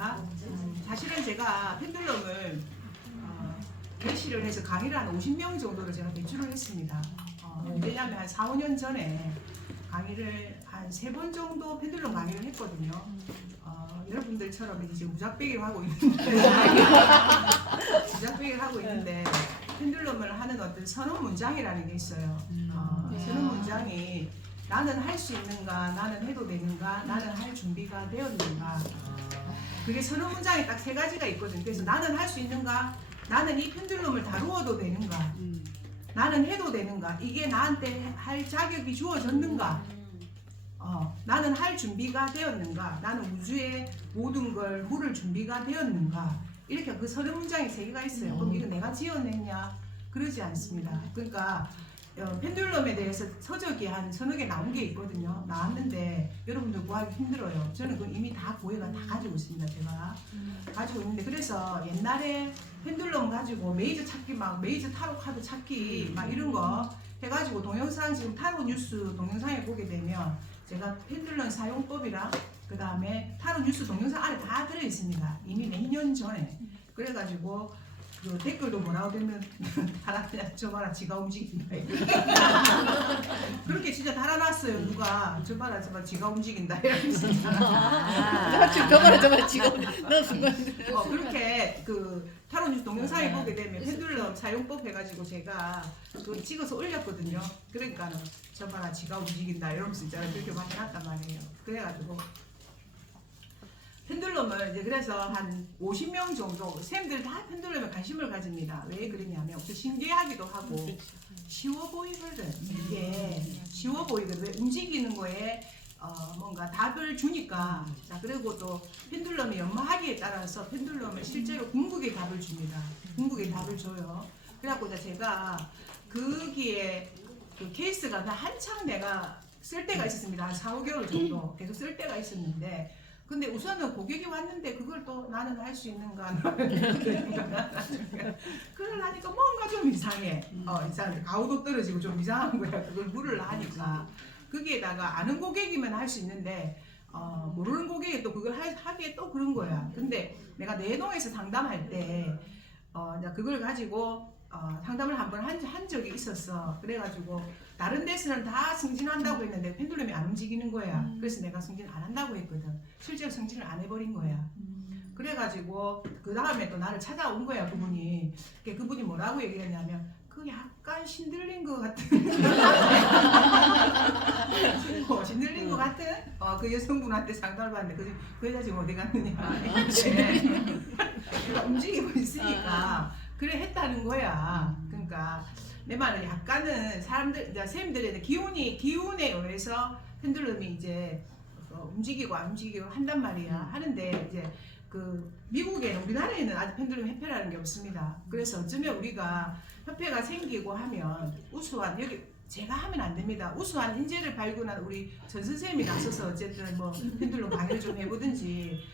있습니다. 사실은 제가 펜듈럼을 개시를 해서 강의를 한 50명 정도로 제가 배출을 했습니다. 왜냐하면 한 4, 5년 전에 강의를 한 3번 정도 펜듈럼 강의를 했거든요. 여러분들처럼 이제 지금 무작배기를 하고 있는데 무작배기를 하고 있는데 펜듈럼을 하는 어떤 선언 문장이라는 게 있어요. 선언 문장이 나는 할 수 있는가, 나는 해도 되는가, 나는 할 준비가 되었는가. 그게 선언 문장이 딱 3가지가 있거든요. 그래서 나는 할 수 있는가, 나는 이 펜듈럼을 다루어도 되는가, 나는 해도 되는가, 이게 나한테 할 자격이 주어졌는가, 나는 할 준비가 되었는가, 나는 우주의 모든 걸 물을 준비가 되었는가. 이렇게 그 선언 문장이 3개가 있어요. 그럼 이거 내가 지어냈냐? 그러지 않습니다. 그러니까 펜듈럼에 대해서 서적이 한 서너 개 나온 게 있거든요. 나왔는데 여러분들 구하기 힘들어요. 저는 그건 이미 다 구해가 다 가지고 있습니다. 제가 가지고 있는데, 그래서 옛날에 펜듈럼 가지고 메이저 찾기, 막 메이저 타로 카드 찾기 막 이런 거 해가지고 동영상, 지금 타로 뉴스 동영상에 보게 되면 제가 펜듈럼 사용법이랑 그 다음에 타로 뉴스 동영상 안에 다 들어 있습니다. 이미 몇 년 전에. 그래가지고 그 댓글도 뭐라고 되면 달아놨냐, 저 봐라 지가 움직인다. 그렇게 진짜 달아놨어요. 누가 저 봐라 지가 움직인다 이러면서 저 봐라 지금 너 순간 그렇게 그 타로 뉴스 동영상에 보게 되면 펜듈럼 사용법 해가지고 제가 그 찍어서 올렸거든요. 그러니까는 저 봐라 지가 움직인다 이러면서 진짜 그렇게 많이 해놨단 말이에요. 그래가지고 펜듈럼을 이제 그래서 한 50명 정도 쌤들 다 펜듈럼에 관심을 가집니다. 왜 그러냐면 신기하기도 하고 쉬워 보이거든. 이게 쉬워 보이거든. 왜 움직이는 거에 뭔가 답을 주니까. 자, 그리고 또 펜듈럼이 연마하기에 따라서 펜듈럼을 실제로 궁극의 답을 줍니다. 궁극의 답을 줘요. 그래갖고 제가 거기에 그 케이스가 한창 내가 쓸 때가 있었습니다. 한 4, 5개월 정도 계속 쓸 때가 있었는데, 근데 우선은 고객이 왔는데 그걸 또 나는 할 수 있는가, 그걸 하니까 뭔가 좀 이상해. 이상해. 가오도 떨어지고 좀 이상한 거야. 그걸 물을 하니까. 거기에다가 아는 고객이면 할 수 있는데 모르는 고객이 또 그걸 하기에 또 그런 거야. 근데 내가 내동에서 상담할 때 그걸 가지고 상담을 한번 한 적이 있었어. 그래가지고 다른 데서는 다 승진한다고 했는데 펜듈럼이 안 움직이는 거야. 그래서 내가 승진 안 한다고 했거든. 실제로 승진을 안 해버린 거야. 그래가지고 그 다음에 또 나를 찾아온 거야, 그분이. 그분이 뭐라고 얘기했냐면 그 약간 신들린 것 같은 신들린 것 같은 그 여성분한테 상담을 받는데 그 여자 지금 어디 갔느냐. 그러니까 움직이고 있으니까 그래 했다는 거야. 그러니까 내 말은 약간은 쌤들의 기운에 의해서 펜듈럼이 이제 움직이고 안 움직이고 한단 말이야. 하는데 이제 그 미국에는, 우리나라에는 아직 펜듈럼 협회라는 게 없습니다. 그래서 어쩌면 우리가 협회가 생기고 하면 우수한, 여기 제가 하면 안 됩니다. 우수한 인재를 발굴한 우리 전 선생님이 나서서 어쨌든 뭐 펜듈럼 강의를 좀 해보든지.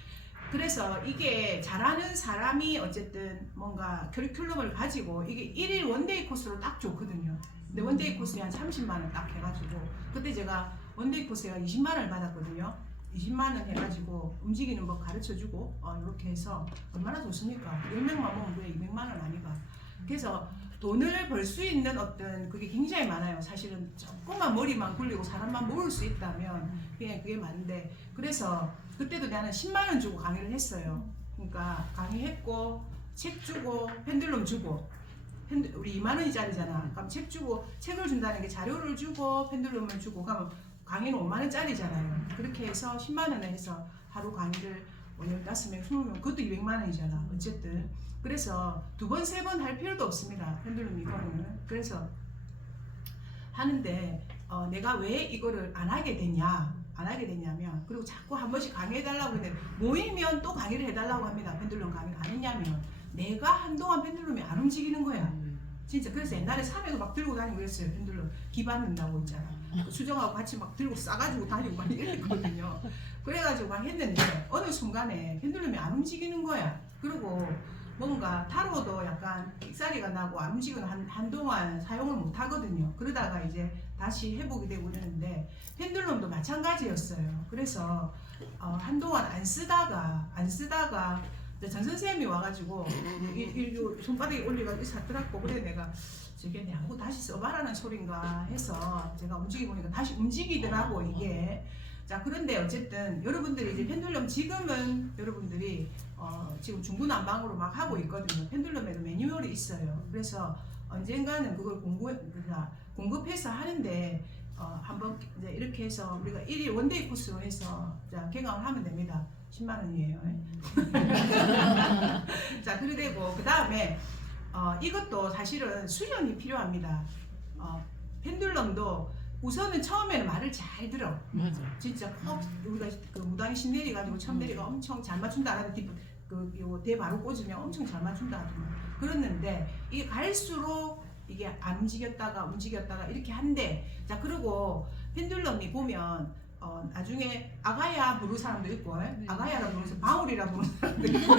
그래서 이게 잘하는 사람이 어쨌든 뭔가 커리큘럼을 가지고 이게 1일 원데이 코스로 딱 좋거든요. 근데 원데이 코스에 한 30만 원 딱 해가지고, 그때 제가 원데이 코스에 20만 원을 받았거든요. 20만 원 해가지고 움직이는 법 가르쳐주고 이렇게 해서 얼마나 좋습니까? 10명만 모으면 왜 200만 원 아니가. 그래서 돈을 벌 수 있는 어떤 그게 굉장히 많아요. 사실은 조금만 머리만 굴리고 사람만 모을 수 있다면 그냥 그게 많은데, 그래서 그때도 나는 10만 원 주고 강의를 했어요. 그러니까 강의했고 책 주고 펜듈럼 주고, 우리 2만 원짜리잖아. 그럼 책 주고, 책을 준다는 게 자료를 주고 펜듈럼을 주고, 그러면 강의는 5만 원짜리잖아요. 그렇게 해서 10만 원에 해서 하루 강의를 15명, 20명, 그것도 200만 원이잖아. 어쨌든 그래서 2번, 3번 할 필요도 없습니다. 펜듈럼 이거는. 그래서 하는데 내가 왜 이거를 안 하게 되냐면, 그리고 자꾸 한 번씩 강의해달라고 했는데 모이면 또 강의를 해달라고 합니다. 펜듈럼 강의를 안 했냐면 내가 한동안 펜듈럼이 안 움직이는 거야. 진짜. 그래서 옛날에 산에도 막 들고 다니고 그랬어요. 펜듈럼 기 받는다고 있잖아. 수정하고 같이 막 들고 싸가지고 다니고 막 이랬거든요. 그래가지고 막 했는데 어느 순간에 펜듈럼이 안 움직이는 거야. 그리고 뭔가 타로도 약간 삑사리가 나고 안 움직이는 한동안 사용을 못 하거든요. 그러다가 이제 다시 회복이 되고 이러는데 펜듈럼도 마찬가지였어요. 그래서 한동안 안 쓰다가 전 선생님이 와가지고 손바닥에 올려가지고 사더라고. 그래 내가 저게 내하고 다시 써봐라는 소린가 해서 제가 움직여보니까 다시 움직이더라고 이게. 자 그런데 어쨌든 여러분들이 이제 펜듈럼 지금은 여러분들이 지금 중구난방으로 막 하고 있거든요. 펜듈럼에도 매뉴얼이 있어요. 그래서 언젠가는 그걸 공급해서 하는데 한번 이제 이렇게 해서 우리가 1일 원데이 코스로 해서 자 개강을 하면 됩니다. 10만 원이에요. 자 그리고 그 다음에 이것도 사실은 수련이 필요합니다. 펜듈럼도 우선은 처음에는 말을 잘 들어. 맞아. 진짜 우리가 그 무당이 신 내려가지고 처음 내리가 엄청 잘 맞춘다 하는데 요 대 바로 꽂으면 엄청 잘 맞춘다 하더만. 그랬는데 이게 갈수록 이게 안 움직였다가 이렇게 한대. 자 그리고 펜듈럼이 보면 나중에 아가야 부르는 사람도 있고 아가야라 부르면서 방울이라 부르는 사람도 있고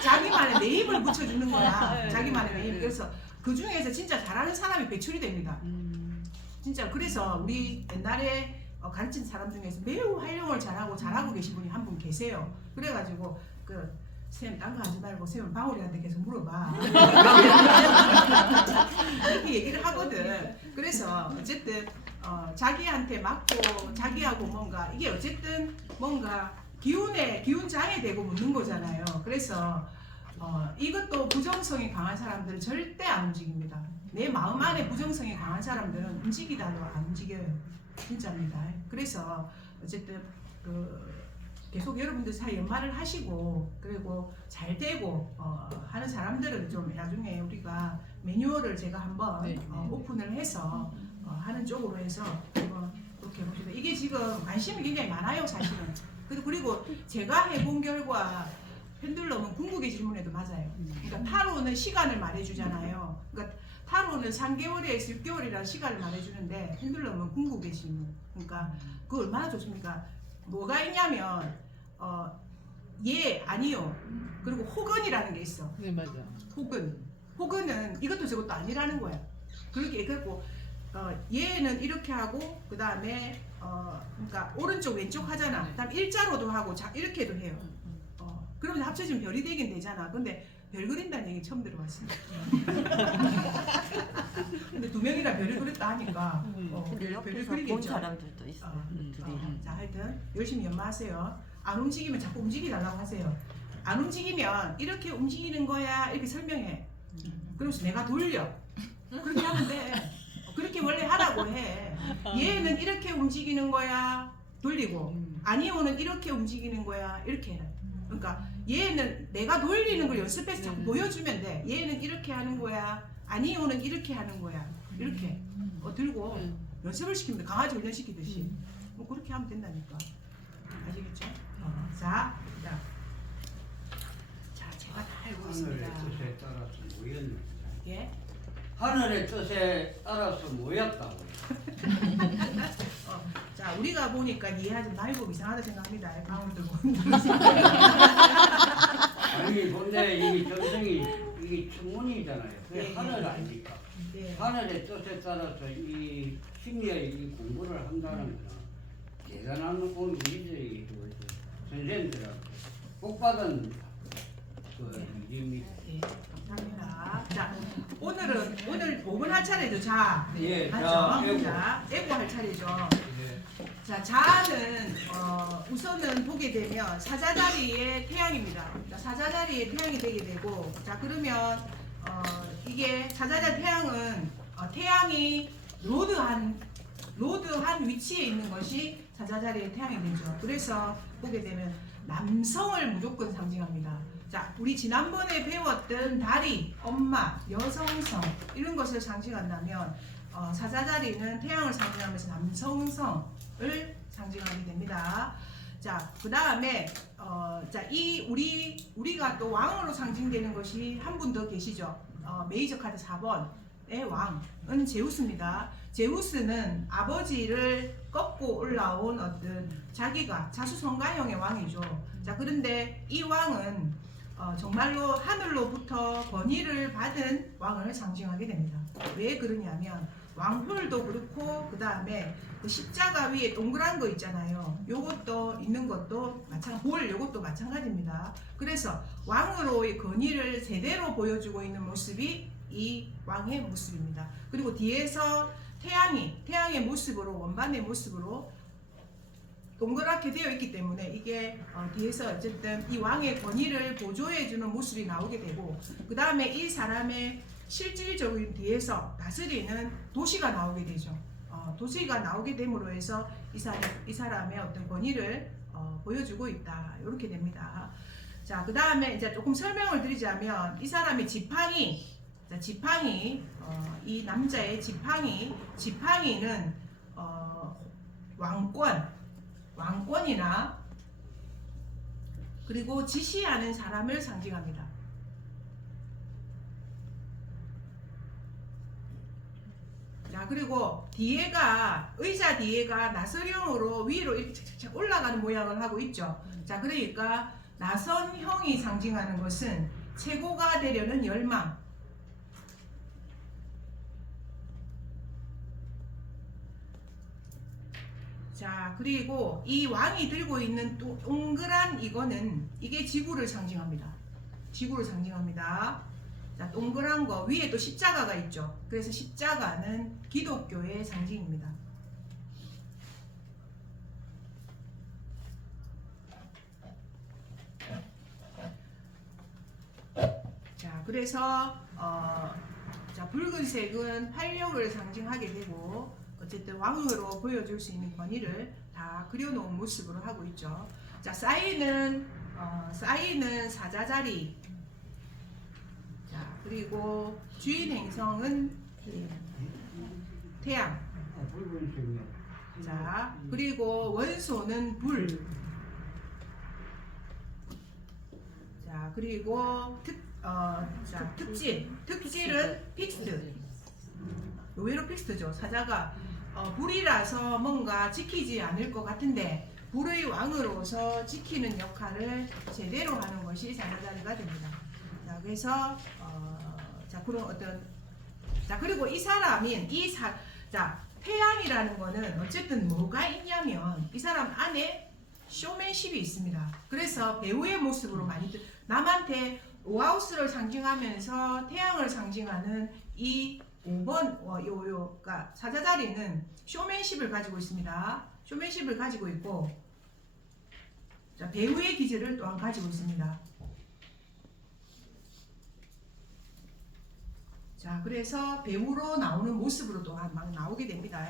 자기만의 네임을 붙여주는 거야. 자기만의 네임. 그래서 그 중에서 진짜 잘하는 사람이 배출이 됩니다. 진짜 그래서 우리 옛날에 가르친 사람 중에서 매우 활용을 잘하고 계신 분이 한 분 계세요. 그래가지고 쌤 딴 거 하지 말고 쌤은 방울이한테 계속 물어봐. 이렇게 얘기를 하거든. 그래서 어쨌든 자기한테 맞고 자기하고 뭔가 이게 어쨌든 뭔가 기운장에 대고 묻는 거잖아요. 그래서 이것도 부정성이 강한 사람들은 절대 안 움직입니다. 내 마음 안에 부정성이 강한 사람들은 움직이다도 안 움직여요. 진짜입니다. 그래서 어쨌든 계속 여러분들 사이 연말을 하시고 그리고 잘 되고 하는 사람들은 좀 나중에 우리가 매뉴얼을 제가 한번 오픈을 해서 하는 쪽으로 해서 한번 이렇게 해봅시다. 이게 지금 관심이 굉장히 많아요, 사실은. 그리고 제가 해본 결과 펜듈럼은 궁극의 질문에도 맞아요. 그러니까 타로는 시간을 말해주잖아요. 그러니까 타로는 3개월에서 6개월이라는 시간을 말해주는데 펜듈럼은 궁극의 질문. 그러니까 그거 얼마나 좋습니까? 뭐가 있냐면 예, 아니요. 그리고 혹은이라는 게 있어. 네 맞아. 혹은은 이것도 저것도 아니라는 거야. 그렇게 얘기하고 예는 이렇게 하고 그 다음에 그러니까 오른쪽 왼쪽 하잖아. 그다음 일자로도 하고 이렇게도 해요. 그러면 합쳐지면 별이 되긴 되잖아. 근데 별 그린다는 얘기 처음 들어봤습니다. 근데 두 명이라 별을 그렸다 하니까 근데 별을 옆에서 본 그리겠죠. 사람들도 있어. 자 하여튼 열심히 연마하세요. 안 움직이면 자꾸 움직이달라고 하세요. 안 움직이면 이렇게 움직이는 거야 이렇게 설명해. 그러면서 내가 돌려. 그렇게 하면 돼. 그렇게 원래 하라고 해. 얘는 이렇게 움직이는 거야 돌리고 아니오는 이렇게 움직이는 거야 이렇게 해. 그러니까 얘는 내가 돌리는 걸 연습해서 자꾸 보여주면 돼. 얘는 이렇게 하는 거야 아니오는 이렇게 하는 거야 이렇게 들고 연습을 시키면 돼. 강아지 훈련시키듯이 뭐 그렇게 하면 된다니까. 아시겠죠? 자 제가 다 알고 있습니다. 하늘의 뜻에 따라서 모였네. 예? 하늘의 뜻에 따라서 모였다고. 자 우리가 보니까 이해하지 말고 이상하다 생각합니다. 방울 들고. 아니 근데 이 전생이 이게 천문이잖아요. 그게 예, 하늘 예. 아닙니까? 네. 하늘의 뜻에 따라서 이 심리의 이 공부를 한다는 거는 대단한 일들이 선생님들한테 복 받은 그 일입니다. 예, 감사합니다. 자, 오늘 5분 할 차례죠. 자, 예, 맞죠? 자, 에고 할 차례죠. 예. 자, 자는 우선은 보게 되면 사자자리의 태양입니다. 그러니까 사자자리의 태양이 되게 되고, 자 그러면 이게 사자자리 태양은 태양이 로드한 위치에 있는 것이 사자자리의 태양이 되죠. 그래서 보게 되면 남성을 무조건 상징합니다. 자, 우리 지난번에 배웠던 다리, 엄마, 여성성 이런 것을 상징한다면 사자자리는 태양을 상징하면서 남성성을 상징하게 됩니다. 자, 그 다음에 우리가 또 왕으로 상징되는 것이 한 분 더 계시죠. 메이저 카드 4번의 왕은 제우스입니다. 제우스는 아버지를 꺾고 올라온 어떤 자기가 자수성가형의 왕이죠. 자, 그런데 이 왕은 정말로 하늘로부터 권위를 받은 왕을 상징하게 됩니다. 왜 그러냐면 왕홀도 그렇고 그 다음에 그 십자가 위에 동그란 거 있잖아요. 요것도 있는 것도 볼 요것도 마찬가지입니다. 그래서 왕으로의 권위를 제대로 보여주고 있는 모습이 이 왕의 모습입니다. 그리고 뒤에서 태양의 모습으로 원반의 모습으로 동그랗게 되어 있기 때문에 이게 뒤에서 어쨌든 이 왕의 권위를 보조해주는 모습이 나오게 되고 그 다음에 이 사람의 실질적인 뒤에서 다스리는 도시가 나오게 되죠. 도시가 나오게 됨으로 해서 이 사람의 어떤 권위를 보여주고 있다. 이렇게 됩니다. 자, 그 다음에 이제 조금 설명을 드리자면 이 사람의 지팡이, 이 남자의 지팡이는 왕권이나 그리고 지시하는 사람을 상징합니다. 자, 그리고 의자 뒤에가 나선형으로 위로 이렇게 착착착 올라가는 모양을 하고 있죠. 자, 그러니까 나선형이 상징하는 것은 최고가 되려는 열망. 자, 그리고 이 왕이 들고 있는 동그란 이게 지구를 상징합니다. 지구를 상징합니다. 자, 동그란 거 위에 또 십자가가 있죠. 그래서 십자가는 기독교의 상징입니다. 자, 그래서 자, 붉은색은 활력을 상징하게 되고 어쨌든 왕으로 보여줄 수 있는 권위를 다 그려놓은 모습으로 하고 있죠. 자, 사인은 사자자리. 자, 그리고 주인 행성은 태양. 붉은색이요. 자, 그리고 원소는 불. 자, 그리고 특질은 픽스트. 의외로 픽스트죠. 사자가 불이라서 뭔가 지키지 않을 것 같은데 불의 왕으로서 지키는 역할을 제대로 하는 것이 사자자리가 됩니다. 자, 그래서 그런 그리고 이 사람인 태양이라는 거는 어쨌든 뭐가 있냐면 이 사람 안에 쇼맨십이 있습니다. 그래서 배우의 모습으로 많이 남한테 오하우스를 상징하면서 태양을 상징하는 이 5번 그러니까 사자자리는 쇼맨십을 가지고 있습니다. 쇼맨십을 가지고 있고 자, 배우의 기질을 또한 가지고 있습니다. 자, 그래서 배우로 나오는 모습으로 또한 막 나오게 됩니다.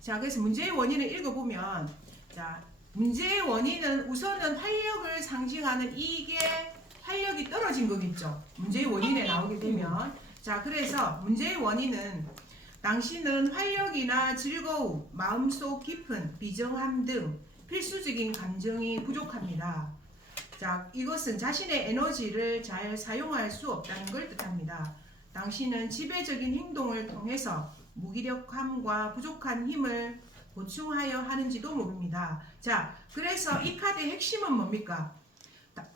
자, 그래서 문제의 원인을 읽어보면 자, 문제의 원인은 우선은 활력을 상징하는 이게 활력이 떨어진 거겠죠. 문제의 원인에 나오게 되면 자, 그래서 문제의 원인은 당신은 활력이나 즐거움, 마음속 깊은 비정함 등 필수적인 감정이 부족합니다. 자, 이것은 자신의 에너지를 잘 사용할 수 없다는 걸 뜻합니다. 당신은 지배적인 행동을 통해서 무기력함과 부족한 힘을 보충하여 하는지도 모릅니다. 자, 그래서 이 카드의 핵심은 뭡니까?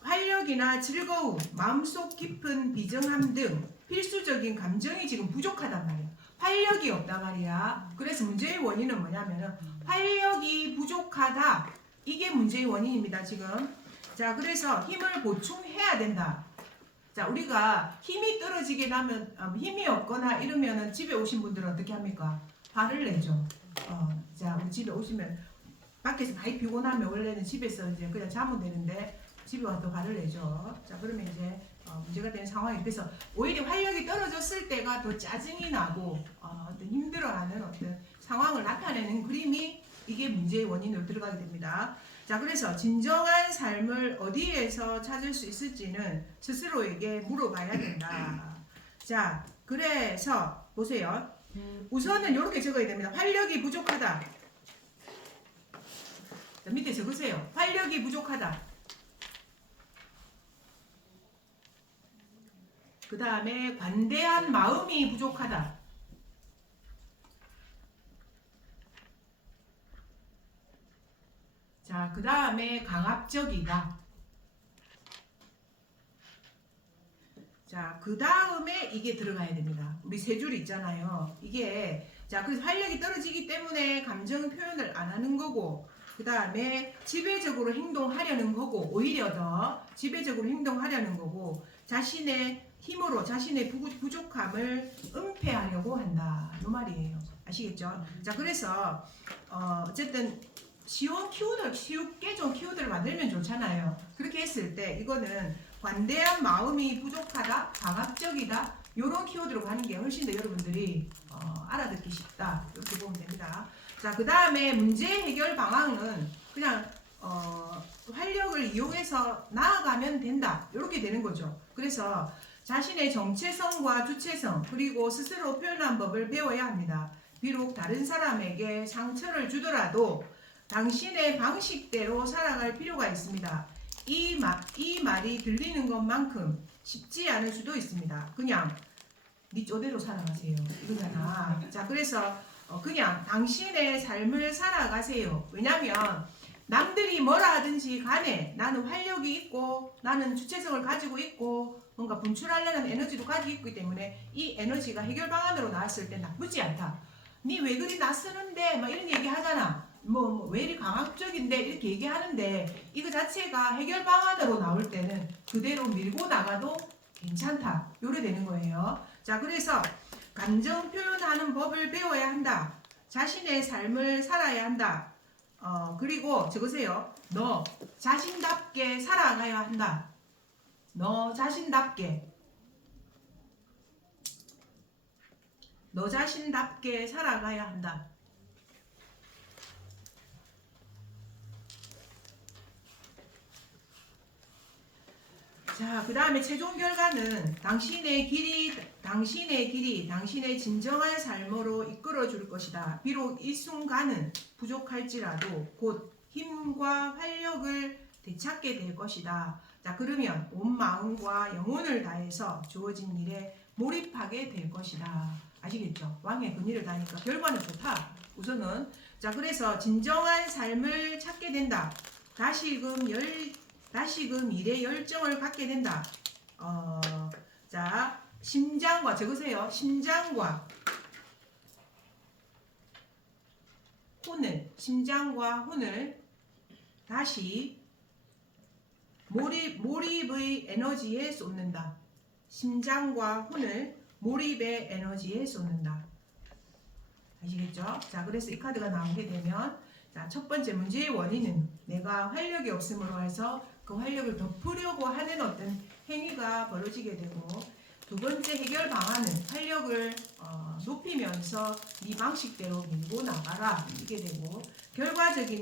활력이나 즐거움, 마음속 깊은 비정함 등 필수적인 감정이 지금 부족하단 말이야. 활력이 없단 말이야. 그래서 문제의 원인은 뭐냐면은 활력이 부족하다. 이게 문제의 원인입니다, 지금. 자, 그래서 힘을 보충해야 된다. 자, 우리가 힘이 떨어지게 나면 힘이 없거나 이러면은 집에 오신 분들은 어떻게 합니까? 화를 내죠. 자, 우리 집에 오시면 밖에서 많이 피곤하면 원래는 집에서 이제 그냥 자면 되는데 집에 와서 화를 내죠. 자, 그러면 이제 문제가 되는 상황이 그래서 오히려 활력이 떨어졌을 때가 더 짜증이 나고 어떤 힘들어하는 어떤 상황을 나타내는 그림이 이게 문제의 원인으로 들어가게 됩니다. 자, 그래서 진정한 삶을 어디에서 찾을 수 있을지는 스스로에게 물어봐야 된다. 자, 그래서 보세요. 우선은 이렇게 적어야 됩니다. 활력이 부족하다. 자, 밑에 적으세요. 활력이 부족하다. 그 다음에 관대한 마음이 부족하다. 자, 그 다음에 강압적이다. 자, 그 다음에 이게 들어가야 됩니다. 우리 세 줄 있잖아요. 이게 자, 그래서 활력이 떨어지기 때문에 감정 표현을 안 하는 거고, 그 다음에 지배적으로 행동하려는 거고, 오히려 더 지배적으로 행동하려는 거고, 자신의 힘으로 자신의 부족함을 은폐하려고 한다. 이 말이에요. 아시겠죠? 자, 그래서 어쨌든 쉽게 좀 키워드를 만들면 좋잖아요. 그렇게 했을 때 이거는 관대한 마음이 부족하다, 강압적이다, 이런 키워드로 가는 게 훨씬 더 여러분들이 알아듣기 쉽다. 이렇게 보면 됩니다. 자, 그 다음에 문제 해결 방안은 그냥 활력을 이용해서 나아가면 된다. 이렇게 되는 거죠. 그래서 자신의 정체성과 주체성 그리고 스스로 표현한 법을 배워야 합니다. 비록 다른 사람에게 상처를 주더라도 당신의 방식대로 살아갈 필요가 있습니다. 이 말이 들리는 것만큼 쉽지 않을 수도 있습니다. 그냥 네 쪼대로 살아가세요. 이거잖아. 자, 그래서 그냥 당신의 삶을 살아가세요. 왜냐면 남들이 뭐라 하든지 간에 나는 활력이 있고 나는 주체성을 가지고 있고 뭔가 분출하려는 에너지도 가지고 있기 때문에 이 에너지가 해결 방안으로 나왔을 때 나쁘지 않다. 니 왜 그리 낯서는데 막 이런 얘기 하잖아. 왜 이리 강압적인데 이렇게 얘기하는데 이거 자체가 해결 방안으로 나올 때는 그대로 밀고 나가도 괜찮다. 요래 되는 거예요. 자, 그래서 감정 표현하는 법을 배워야 한다. 자신의 삶을 살아야 한다. 그리고 적으세요. 너 자신답게 살아가야 한다. 너 자신답게. 너 자신답게 살아가야 한다. 자, 그 다음에 최종 결과는 당신의 길이, 당신의 진정한 삶으로 이끌어 줄 것이다. 비록 이 순간은 부족할지라도 곧 힘과 활력을 되찾게 될 것이다. 자, 그러면 온 마음과 영혼을 다해서 주어진 일에 몰입하게 될 것이다. 아시겠죠? 왕의 근위를 다하니까 결과는 좋다. 우선은 자, 그래서 진정한 삶을 찾게 된다. 다시금 일에 열정을 갖게 된다. 자, 심장과 적으세요. 심장과 혼을 다시 몰입의 에너지에 쏟는다. 심장과 혼을 몰입의 에너지에 쏟는다. 아시겠죠? 자, 그래서 이 카드가 나오게 되면 자, 첫 번째 문제의 원인은 내가 활력이 없음으로 해서 그 활력을 덮으려고 하는 어떤 행위가 벌어지게 되고, 두 번째 해결 방안은 활력을 높이면서 네 방식대로 밀고 나가라 이게 되고, 결과적인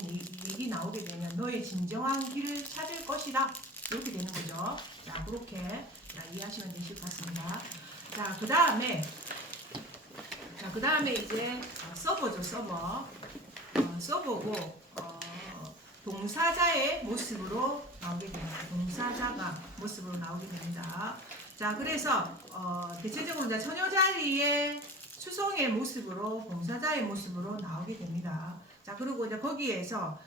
얘기 나오게 되면 너의 진정한 길을 찾을 것이다 이렇게 되는 거죠. 자, 그렇게 이해하시면 되실 것 같습니다. 자, 그 다음에 이제 서버죠. 서버고 동사자의 모습으로 나오게 됩니다. 동사자가 모습으로 나오게 됩니다. 자, 그래서 대체적으로 이제 처녀자리의 수성의 모습으로 동사자의 모습으로 나오게 됩니다. 자, 그리고 이제 거기에서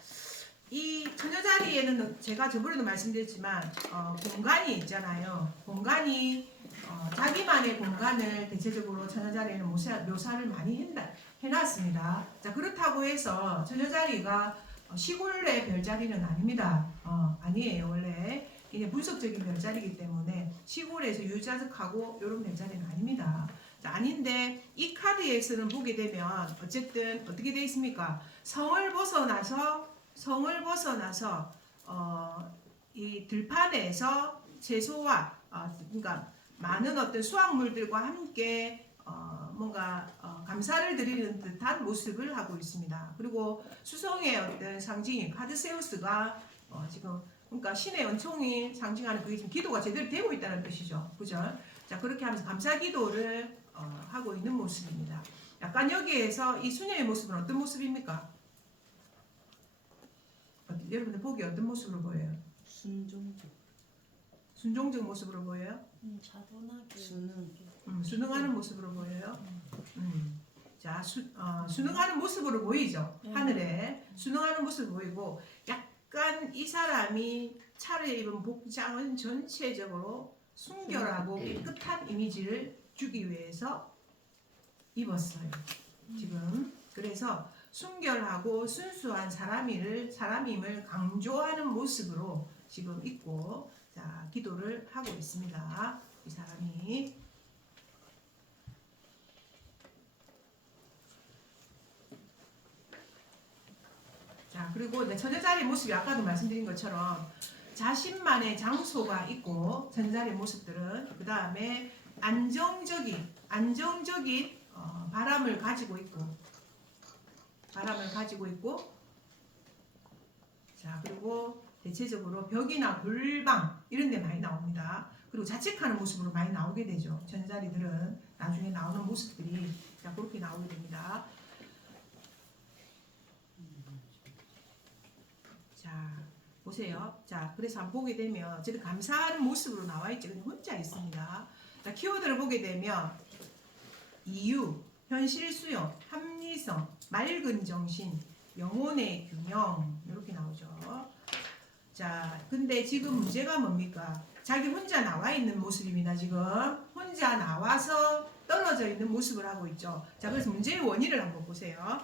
이 처녀자리에는 제가 저번에도 말씀드렸지만 공간이 있잖아요. 공간이 자기만의 공간을 대체적으로 처녀자리에는 묘사를 많이 해놨습니다. 자, 그렇다고 해서 처녀자리가 시골의 별자리는 아닙니다. 아니에요. 원래 이게 분석적인 별자리이기 때문에 시골에서 유자적하고 이런 별자리는 아닙니다. 자, 아닌데 이 카드에서는 보게 되면 어쨌든 어떻게 되어 있습니까? 성을 벗어나서 이 들판에서 채소와 그러니까 많은 어떤 수확물들과 함께 뭔가 감사를 드리는 듯한 모습을 하고 있습니다. 그리고 수성의 어떤 상징인 카드세우스가 지금 그러니까 신의 은총이 상징하는 그게 지금 기도가 제대로 되고 있다는 뜻이죠. 그죠? 자, 그렇게 하면서 감사 기도를 하고 있는 모습입니다. 약간 여기에서 이 수녀의 모습은 어떤 모습입니까? 여러분들 보기 어떤 모습으로 보여요? 순종적 모습으로 보여요? 차분하게 순응하는 모습으로 보여요? 자, 순응하는 모습으로 보이죠? 하늘에 순응하는 모습 보이고, 약간 이 사람이 차려입은 복장은 전체적으로 순결하고 깨끗한 이미지를 주기 위해서 입었어요. 지금. 그래서 순결하고 순수한 사람임을 강조하는 모습으로 지금 있고, 자, 기도를 하고 있습니다. 이 사람이. 자, 그리고 이제 전자자리 모습이 아까도 말씀드린 것처럼 자신만의 장소가 있고, 전자리 모습들은 그 다음에 안정적인 바람을 가지고 있고, 자, 그리고 대체적으로 벽이나 물방 이런 데 많이 나옵니다. 그리고 자책하는 모습으로 많이 나오게 되죠. 전자리들은 나중에 나오는 모습들이 자, 그렇게 나오게 됩니다. 자, 보세요. 자, 그래서 한번 보게 되면 어쨌든 감사하는 모습으로 나와 있죠. 근데 혼자 있습니다. 자, 키워드를 보게 되면 이유, 현실 수용, 합리성, 맑은 정신, 영혼의 균형 이렇게 나오죠. 자, 근데 지금 문제가 뭡니까? 자기 혼자 나와 있는 모습입니다. 지금 혼자 나와서 떨어져 있는 모습을 하고 있죠. 자, 그래서 문제의 원인을 한번 보세요.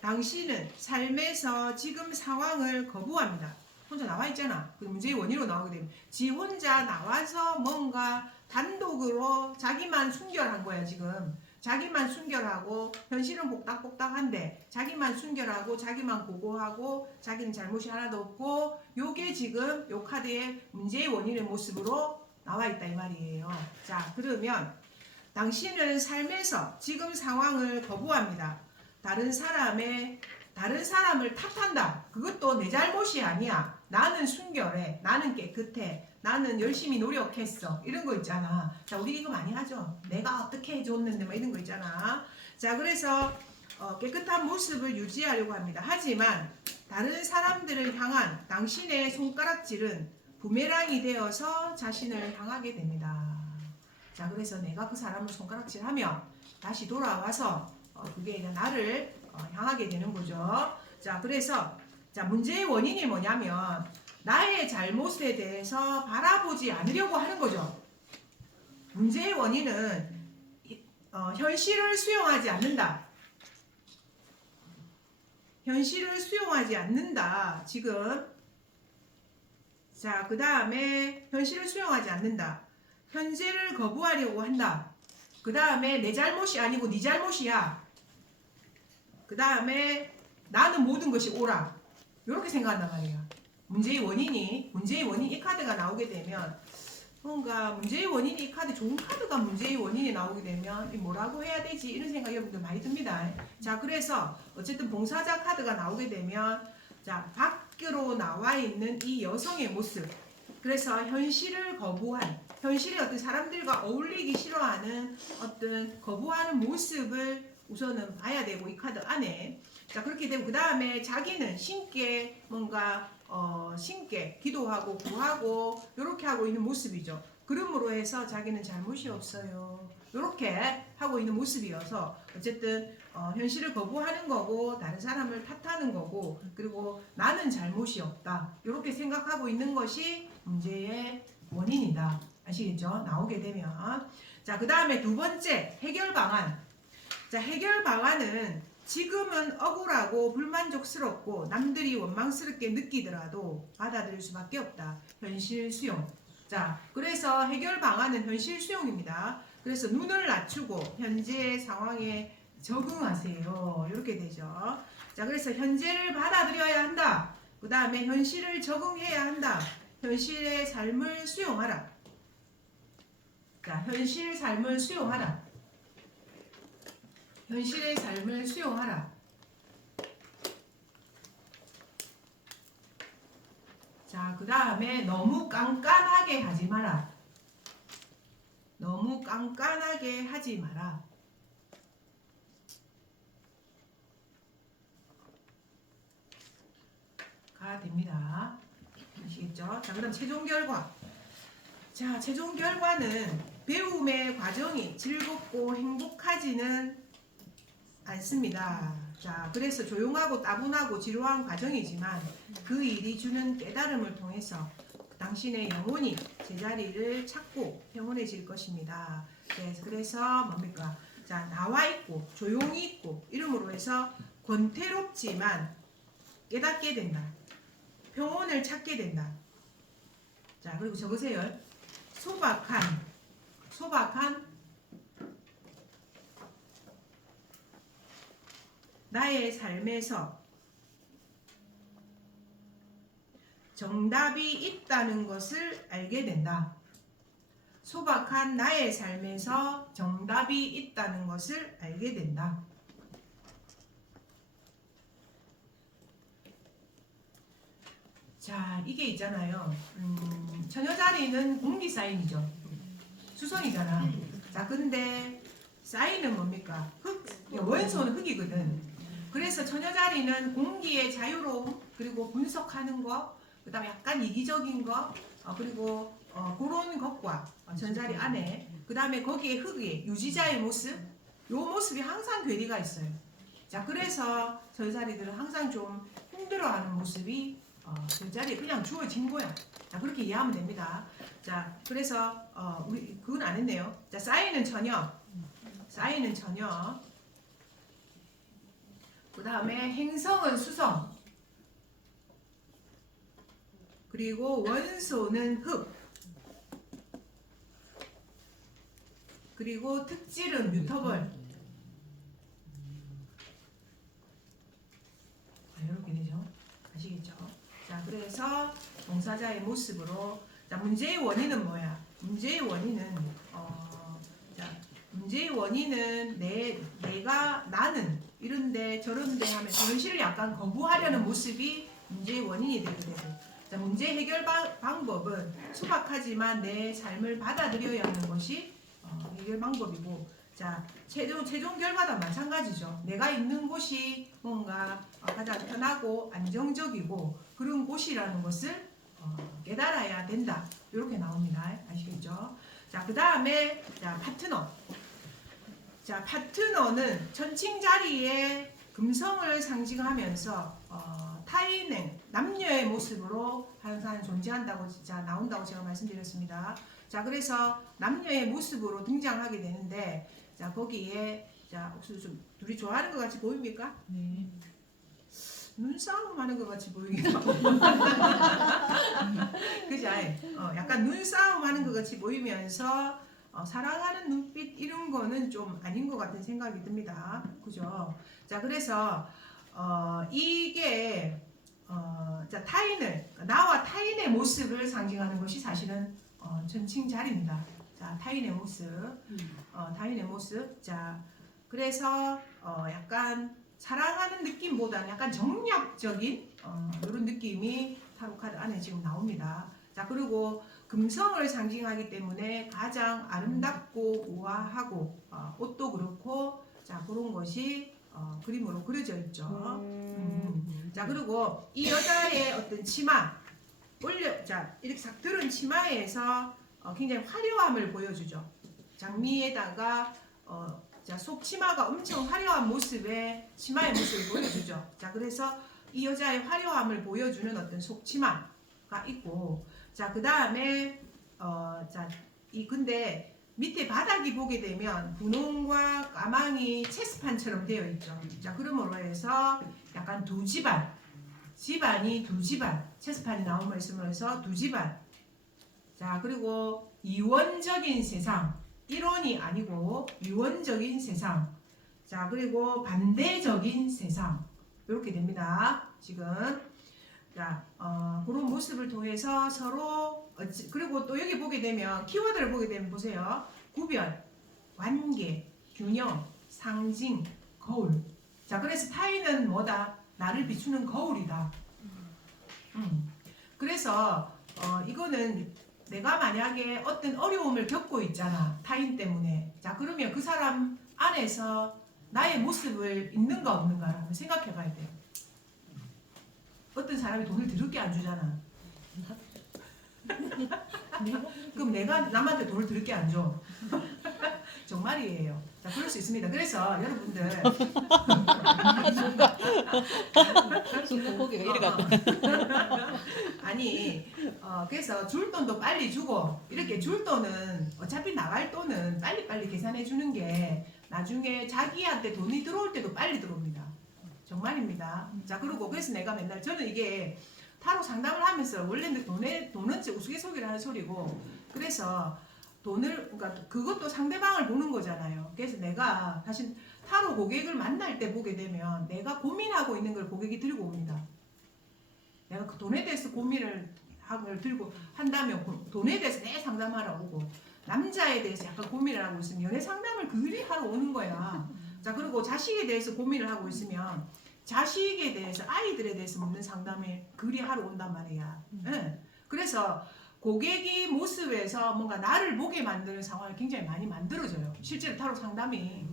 당신은 삶에서 지금 상황을 거부합니다. 혼자 나와 있잖아. 그 문제의 원인으로 나오게 되면 지 혼자 나와서 뭔가 단독으로 자기만 순결한 거야 지금. 자기만 순결하고 현실은 복닥복닥한데 자기만 순결하고 자기만 고고하고 자기는 잘못이 하나도 없고 요게 지금 요 카드의 문제의 원인의 모습으로 나와 있다 이 말이에요. 자, 그러면 당신은 삶에서 지금 상황을 거부합니다. 다른 사람을 탓한다. 그것도 내 잘못이 아니야. 나는 순결해. 나는 깨끗해. 나는 열심히 노력했어. 이런 거 있잖아. 자, 우리 이거 많이 하죠. 내가 어떻게 해줬는데 뭐 이런 거 있잖아. 자, 그래서 깨끗한 모습을 유지하려고 합니다. 하지만 다른 사람들을 향한 당신의 손가락질은 부메랑이 되어서 자신을 향하게 됩니다. 자, 그래서 내가 그 사람을 손가락질하면 다시 돌아와서 그게 나를 향하게 되는 거죠. 자, 그래서 자, 문제의 원인이 뭐냐면 나의 잘못에 대해서 바라보지 않으려고 하는 거죠. 문제의 원인은 현실을 수용하지 않는다. 현실을 수용하지 않는다. 지금. 자, 그 다음에 현실을 수용하지 않는다. 현재를 거부하려고 한다. 그 다음에 내 잘못이 아니고 네 잘못이야. 그 다음에 나는 모든 것이 옳아. 이렇게 생각한단 말이야. 문제의 원인 이 카드가 나오게 되면 뭔가 문제의 원인이 이 카드 좋은 카드가 문제의 원인이 나오게 되면 뭐라고 해야 되지 이런 생각이 여러분들 많이 듭니다. 자, 그래서 어쨌든 봉사자 카드가 나오게 되면 자, 밖으로 나와 있는 이 여성의 모습, 그래서 현실을 거부한 현실의 어떤 사람들과 어울리기 싫어하는 어떤 거부하는 모습을 우선은 봐야 되고 이 카드 안에 자, 그렇게 되고 그 다음에 자기는 신께 뭔가 신께 기도하고 구하고 이렇게 하고 있는 모습이죠. 그러므로 해서 자기는 잘못이 없어요. 이렇게 하고 있는 모습이어서 어쨌든 현실을 거부하는 거고 다른 사람을 탓하는 거고 그리고 나는 잘못이 없다. 이렇게 생각하고 있는 것이 문제의 원인이다. 아시겠죠? 나오게 되면 자, 그 다음에 두 번째 해결 방안. 자, 해결 방안은 지금은 억울하고 불만족스럽고 남들이 원망스럽게 느끼더라도 받아들일 수밖에 없다. 현실 수용. 자, 그래서 해결 방안은 현실 수용입니다. 그래서 눈을 낮추고 현재의 상황에 적응하세요. 이렇게 되죠. 자, 그래서 현재를 받아들여야 한다. 그 다음에 현실을 적응해야 한다. 현실의 삶을 수용하라. 자, 현실 삶을 수용하라. 현실의 삶을 수용하라. 자, 그 다음에 너무 깐깐하게 하지 마라. 너무 깐깐하게 하지 마라. 가 됩니다. 아시겠죠? 자, 그 다음 최종 결과. 자, 최종 결과는 배움의 과정이 즐겁고 행복하지는 않습니다. 자, 그래서 조용하고 따분하고 지루한 과정이지만 그 일이 주는 깨달음을 통해서 당신의 영혼이 제자리를 찾고 평온해질 것입니다. 네, 그래서 뭡니까? 자, 나와 있고 조용히 있고 이름으로 해서 권태롭지만 깨닫게 된다. 평온을 찾게 된다. 자, 그리고 적으세요. 소박한 나의 삶에서 정답이 있다는 것을 알게 된다. 소박한 나의 삶에서 정답이 있다는 것을 알게 된다. 자, 이게 있잖아요. 처녀자리는 공기 사인이죠. 수성이잖아. 자, 근데 사인은 뭡니까? 흙, 원소는 흙이거든. 그래서 처녀자리는 공기의 자유로움, 그리고 분석하는 거, 그 다음에 약간 이기적인 거, 그리고 그런 것과 전자리 안에, 그 다음에 거기에 흙이 유지자의 모습, 요 모습이 항상 괴리가 있어요. 자, 그래서 전자리들은 항상 좀 힘들어하는 모습이 전자리에 그냥 주어진 거야. 자, 그렇게 이해하면 됩니다. 자, 그래서 우리 그건 안 했네요. 자, 사인은 처녀, 그 다음에 행성은 수성, 그리고 원소는 흙, 그리고 특질은 뮤터벌. 이렇게 되죠. 아시겠죠? 자, 그래서 동사자의 모습으로, 자, 문제의 원인은 뭐야? 문제의 원인은 내가 나는 이런데 저런데 하면서 현실을 약간 거부하려는 모습이 문제의 원인이 되게 되고, 자, 문제 해결 방법은 소박하지만 내 삶을 받아들여야 하는 것이 해결 방법이고, 자, 최종 결과도 마찬가지죠. 내가 있는 곳이 뭔가 가장 편하고 안정적이고 그런 곳이라는 것을 깨달아야 된다. 이렇게 나옵니다. 아시겠죠? 자, 그 다음에 파트너. 자, 파트너는 천칭 자리에 금성을 상징하면서 타인의 남녀의 모습으로 항상 존재한다고 진짜 나온다고 제가 말씀드렸습니다. 자, 그래서 남녀의 모습으로 등장하게 되는데, 자, 거기에 자, 혹시 좀 둘이 좋아하는 것 같이 보입니까? 네. 눈싸움 하는 것 같이 보이기도 하고. 그죠? 약간 눈싸움 하는 것 같이 보이면서 사랑하는 눈빛 이런 거는 좀 아닌 것 같은 생각이 듭니다. 그죠? 자, 그래서 이게 자, 나와 타인의 모습을 상징하는 것이 사실은 천칭자리입니다. 자, 타인의 모습. 자, 그래서 약간 사랑하는 느낌보다는 약간 정략적인 이런 느낌이 타로 카드 안에 지금 나옵니다. 자, 그리고 금성을 상징하기 때문에 가장 아름답고 우아하고 옷도 그렇고, 자, 그런 것이 그림으로 그려져 있죠. 자, 그리고 이 여자의 어떤 치마 자, 이렇게 싹 들은 치마에서 굉장히 화려함을 보여주죠. 장미에다가 자, 속 치마가 엄청 화려한 모습의 치마의 모습을 보여주죠. 자, 그래서 이 여자의 화려함을 보여주는 어떤 속 치마가 있고, 자, 그 다음에 자, 근데 밑에 바닥이 보게 되면 분홍과 까망이 체스판처럼 되어 있죠. 자, 그러므로 해서 약간 집안이 두 집안, 체스판이 나온 말씀으로 해서 두 집안. 자, 그리고 이원적인 세상, 이론이 아니고 유원적인 세상. 자, 그리고 반대적인 세상. 이렇게 됩니다. 지금. 자, 그런 모습을 통해서 서로, 그리고 또 여기 보게 되면, 키워드를 보게 되면 보세요. 구별, 관계, 균형, 상징, 거울. 자, 그래서 타인은 뭐다? 나를 비추는 거울이다. 그래서 이거는 내가 만약에 어떤 어려움을 겪고 있잖아. 타인 때문에. 자, 그러면 그 사람 안에서 나의 모습을 있는가 없는가를 한번 생각해 봐야 돼요. 어떤 사람이 돈을 더럽게 안 주잖아. 그럼 내가 남한테 돈을 더럽게 안 줘. 정말이에요. 자, 자, 그럴 수 있습니다. 그래서 여러분들 순간 고개가 이래 갔다. 아니 그래서 줄 돈도 빨리 주고 이렇게 줄 돈은 어차피 나갈 돈은 빨리빨리 계산해 주는 게 나중에 자기한테 돈이 들어올 때도 빨리 들어옵니다. 정말입니다. 자, 그리고 그래서 내가 맨날 저는 이게 타로 상담을 하면서 원래는 돈은 우스갯소리를 하는 소리고 그래서 돈을 그러니까 그것도 상대방을 보는 거잖아요. 그래서 내가 사실 타로 고객을 만날 때 보게 되면 내가 고민하고 있는 걸 고객이 들고 옵니다. 내가 그 돈에 대해서 고민을 하고 들고 한다면 돈에 대해서 내 상담하러 오고 남자에 대해서 약간 고민을 하고 있으면 연애 상담을 그리 하러 오는 거야. 자, 그리고 자식에 대해서 고민을 하고 있으면 자식에 대해서 아이들에 대해서 묻는 상담을 그리 하러 온단 말이야. 응. 그래서 고객이 모습에서 뭔가 나를 보게 만드는 상황을 굉장히 많이 만들어줘요. 실제로 타로 상담이.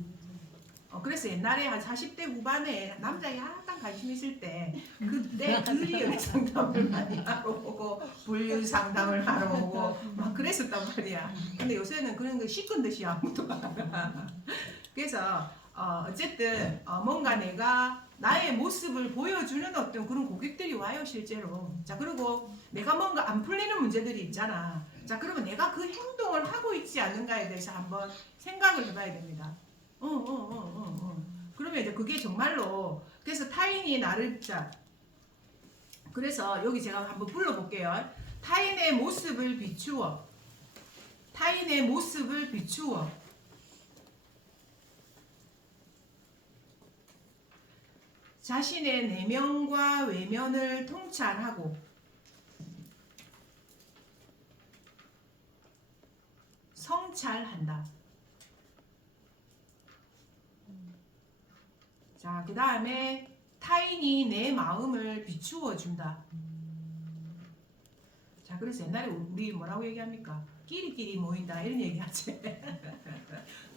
그래서 옛날에 한 40대 후반에 남자 약간 관심 있을 때 그때 그리 연애 상담을 많이 하러 오고 불륜 상담을 하러 오고 막 그랬었단 말이야. 근데 요새는 그런 거 시큰 듯이 아무도 안 알아. 그래서 어쨌든 뭔가 내가 나의 모습을 보여주는 어떤 그런 고객들이 와요 실제로. 자, 그리고 내가 뭔가 안 풀리는 문제들이 있잖아. 자, 그러면 내가 그 행동을 하고 있지 않는가에 대해서 한번 생각을 해봐야 됩니다. 그러면 이제 그게 정말로 그래서 타인이 나를 자 그래서 여기 제가 한번 불러볼게요. 타인의 모습을 비추어 타인의 모습을 비추어 자신의 내면과 외면을 통찰하고 성찰한다. 자, 그 다음에 타인이 내 마음을 비추어 준다. 자, 그래서 옛날에 우리 뭐라고 얘기합니까? 끼리끼리 모인다 이런 얘기하지.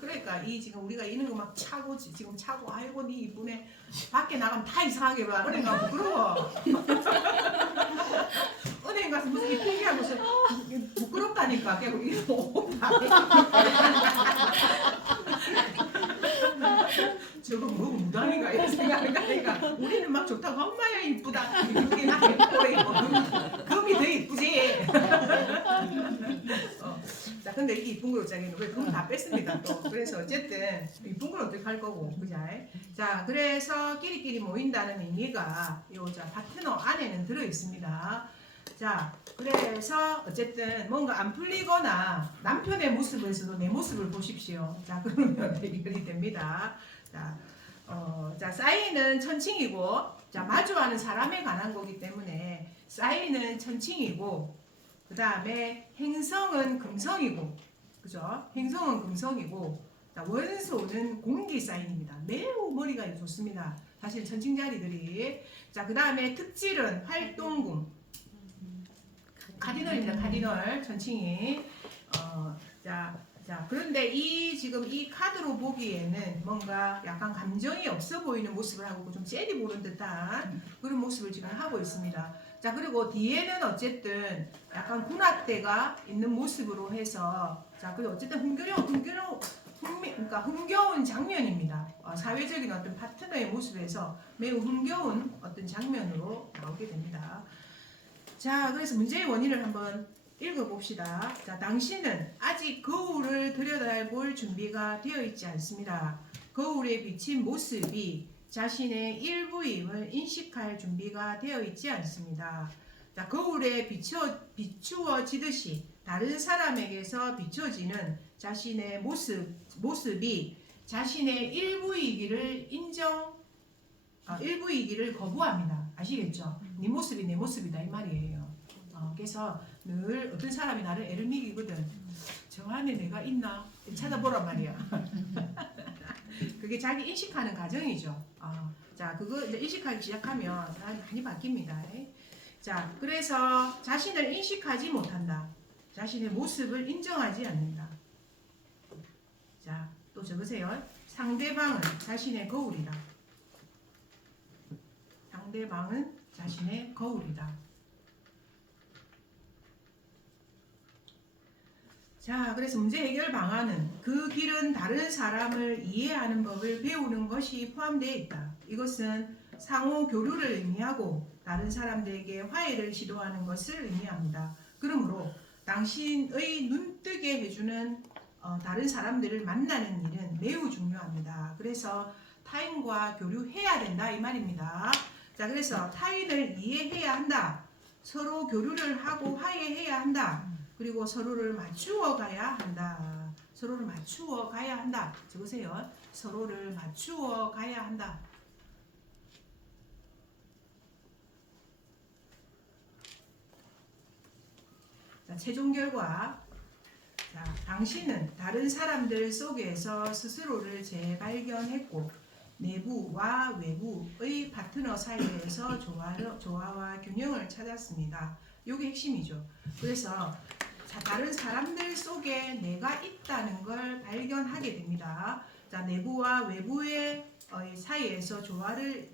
그러니까 이 지금 우리가 이런 거 막 차고 지금 차고 아이고 니 이쁘네 밖에 나가면 다 이상하게 봐. 은행 가면 부끄러워. 은행 가서 무슨 이쁘게 하고서 부끄럽다니까. 그리고 이러고 저거 뭐 무당인가 이런 생각을 하니까 우리는 막 좋다고 엄마야 이쁘다 이쁘게 나 예뻐 금이 더 이쁘지. 자, 근데 이게 이쁜 걸 어쩌겠노. 왜 그건 다 뺐습니다 또. 그래서 어쨌든 이쁜 걸 어떻게 할 거고, 그자? 자, 그래서 끼리끼리 모인다는 의미가 자 파트너 안에는 들어 있습니다. 자, 그래서 어쨌든 뭔가 안 풀리거나 남편의 모습에서도 내 모습을 보십시오. 자, 그러면 해결이 됩니다. 자, 사인은 천칭이고, 자, 마주하는 사람에 관한 거기 때문에 사인은 천칭이고, 그 다음에 행성은 금성이고, 그죠? 행성은 금성이고, 자, 원소는 공기 사인입니다. 매우 머리가 좋습니다. 사실 천칭자리들이. 자, 그 다음에 특질은 활동궁. 카디널입니다. 카디널 천칭이. 자, 그런데 지금 이 카드로 보기에는 뭔가 약간 감정이 없어 보이는 모습을 하고 좀 째리 보는 듯한 그런 모습을 지금 하고 있습니다. 자, 그리고 뒤에는 어쨌든 약간 군악대가 있는 모습으로 해서 자, 그리고 어쨌든 그러니까 흥겨운 장면입니다. 사회적인 어떤 파트너의 모습에서 매우 흥겨운 어떤 장면으로 나오게 됩니다. 자, 그래서 문제의 원인을 한번 읽어봅시다. 자, 당신은 아직 거울을 들여다볼 준비가 되어 있지 않습니다. 거울에 비친 모습이 자신의 일부임을 인식할 준비가 되어 있지 않습니다. 자, 거울에 비추어지듯이 다른 사람에게서 비춰지는 자신의 모습이 자신의 일부이기를 일부이기를 거부합니다. 아시겠죠? 네 모습이 내 모습이다 이 말이에요. 그래서 늘 어떤 사람이 나를 애를 먹이거든. 저 안에 내가 있나 찾아보란 말이야. 그게 자기 인식하는 과정이죠. 자, 그거 이제 인식하기 시작하면 사람이 많이 바뀝니다. 자, 그래서 자신을 인식하지 못한다. 자신의 모습을 인정하지 않는다. 자, 또 적으세요. 상대방은 자신의 거울이다. 상대방은 자신의 거울이다. 자, 그래서 문제 해결 방안은 그 길은 다른 사람을 이해하는 법을 배우는 것이 포함되어 있다. 이것은 상호 교류를 의미하고 다른 사람들에게 화해를 시도하는 것을 의미합니다. 그러므로 당신의 눈뜨게 해주는 다른 사람들을 만나는 일은 매우 중요합니다. 그래서 타인과 교류해야 된다 이 말입니다. 자, 그래서 타인을 이해해야 한다. 서로 교류를 하고 화해해야 한다. 그리고 서로를 맞추어 가야 한다. 서로를 맞추어 가야 한다. 적으세요. 서로를 맞추어 가야 한다. 자, 최종 결과. 자, 당신은 다른 사람들 속에서 스스로를 재발견했고 내부와 외부의 파트너 사이에서 조화와 균형을 찾았습니다. 이게 핵심이죠. 그래서 자, 다른 사람들 속에 내가 있다는 걸 발견하게 됩니다. 자, 내부와 외부의 사이에서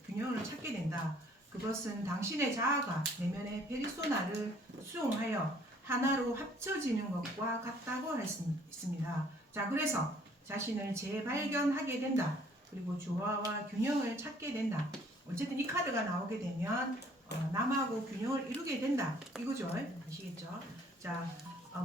균형을 찾게 된다. 그것은 당신의 자아가 내면의 페르소나를 수용하여 하나로 합쳐지는 것과 같다고 할 수 있습니다. 자, 그래서 자신을 재발견하게 된다. 그리고 조화와 균형을 찾게 된다. 어쨌든 이 카드가 나오게 되면 남하고 균형을 이루게 된다. 이거죠. 아시겠죠? 자,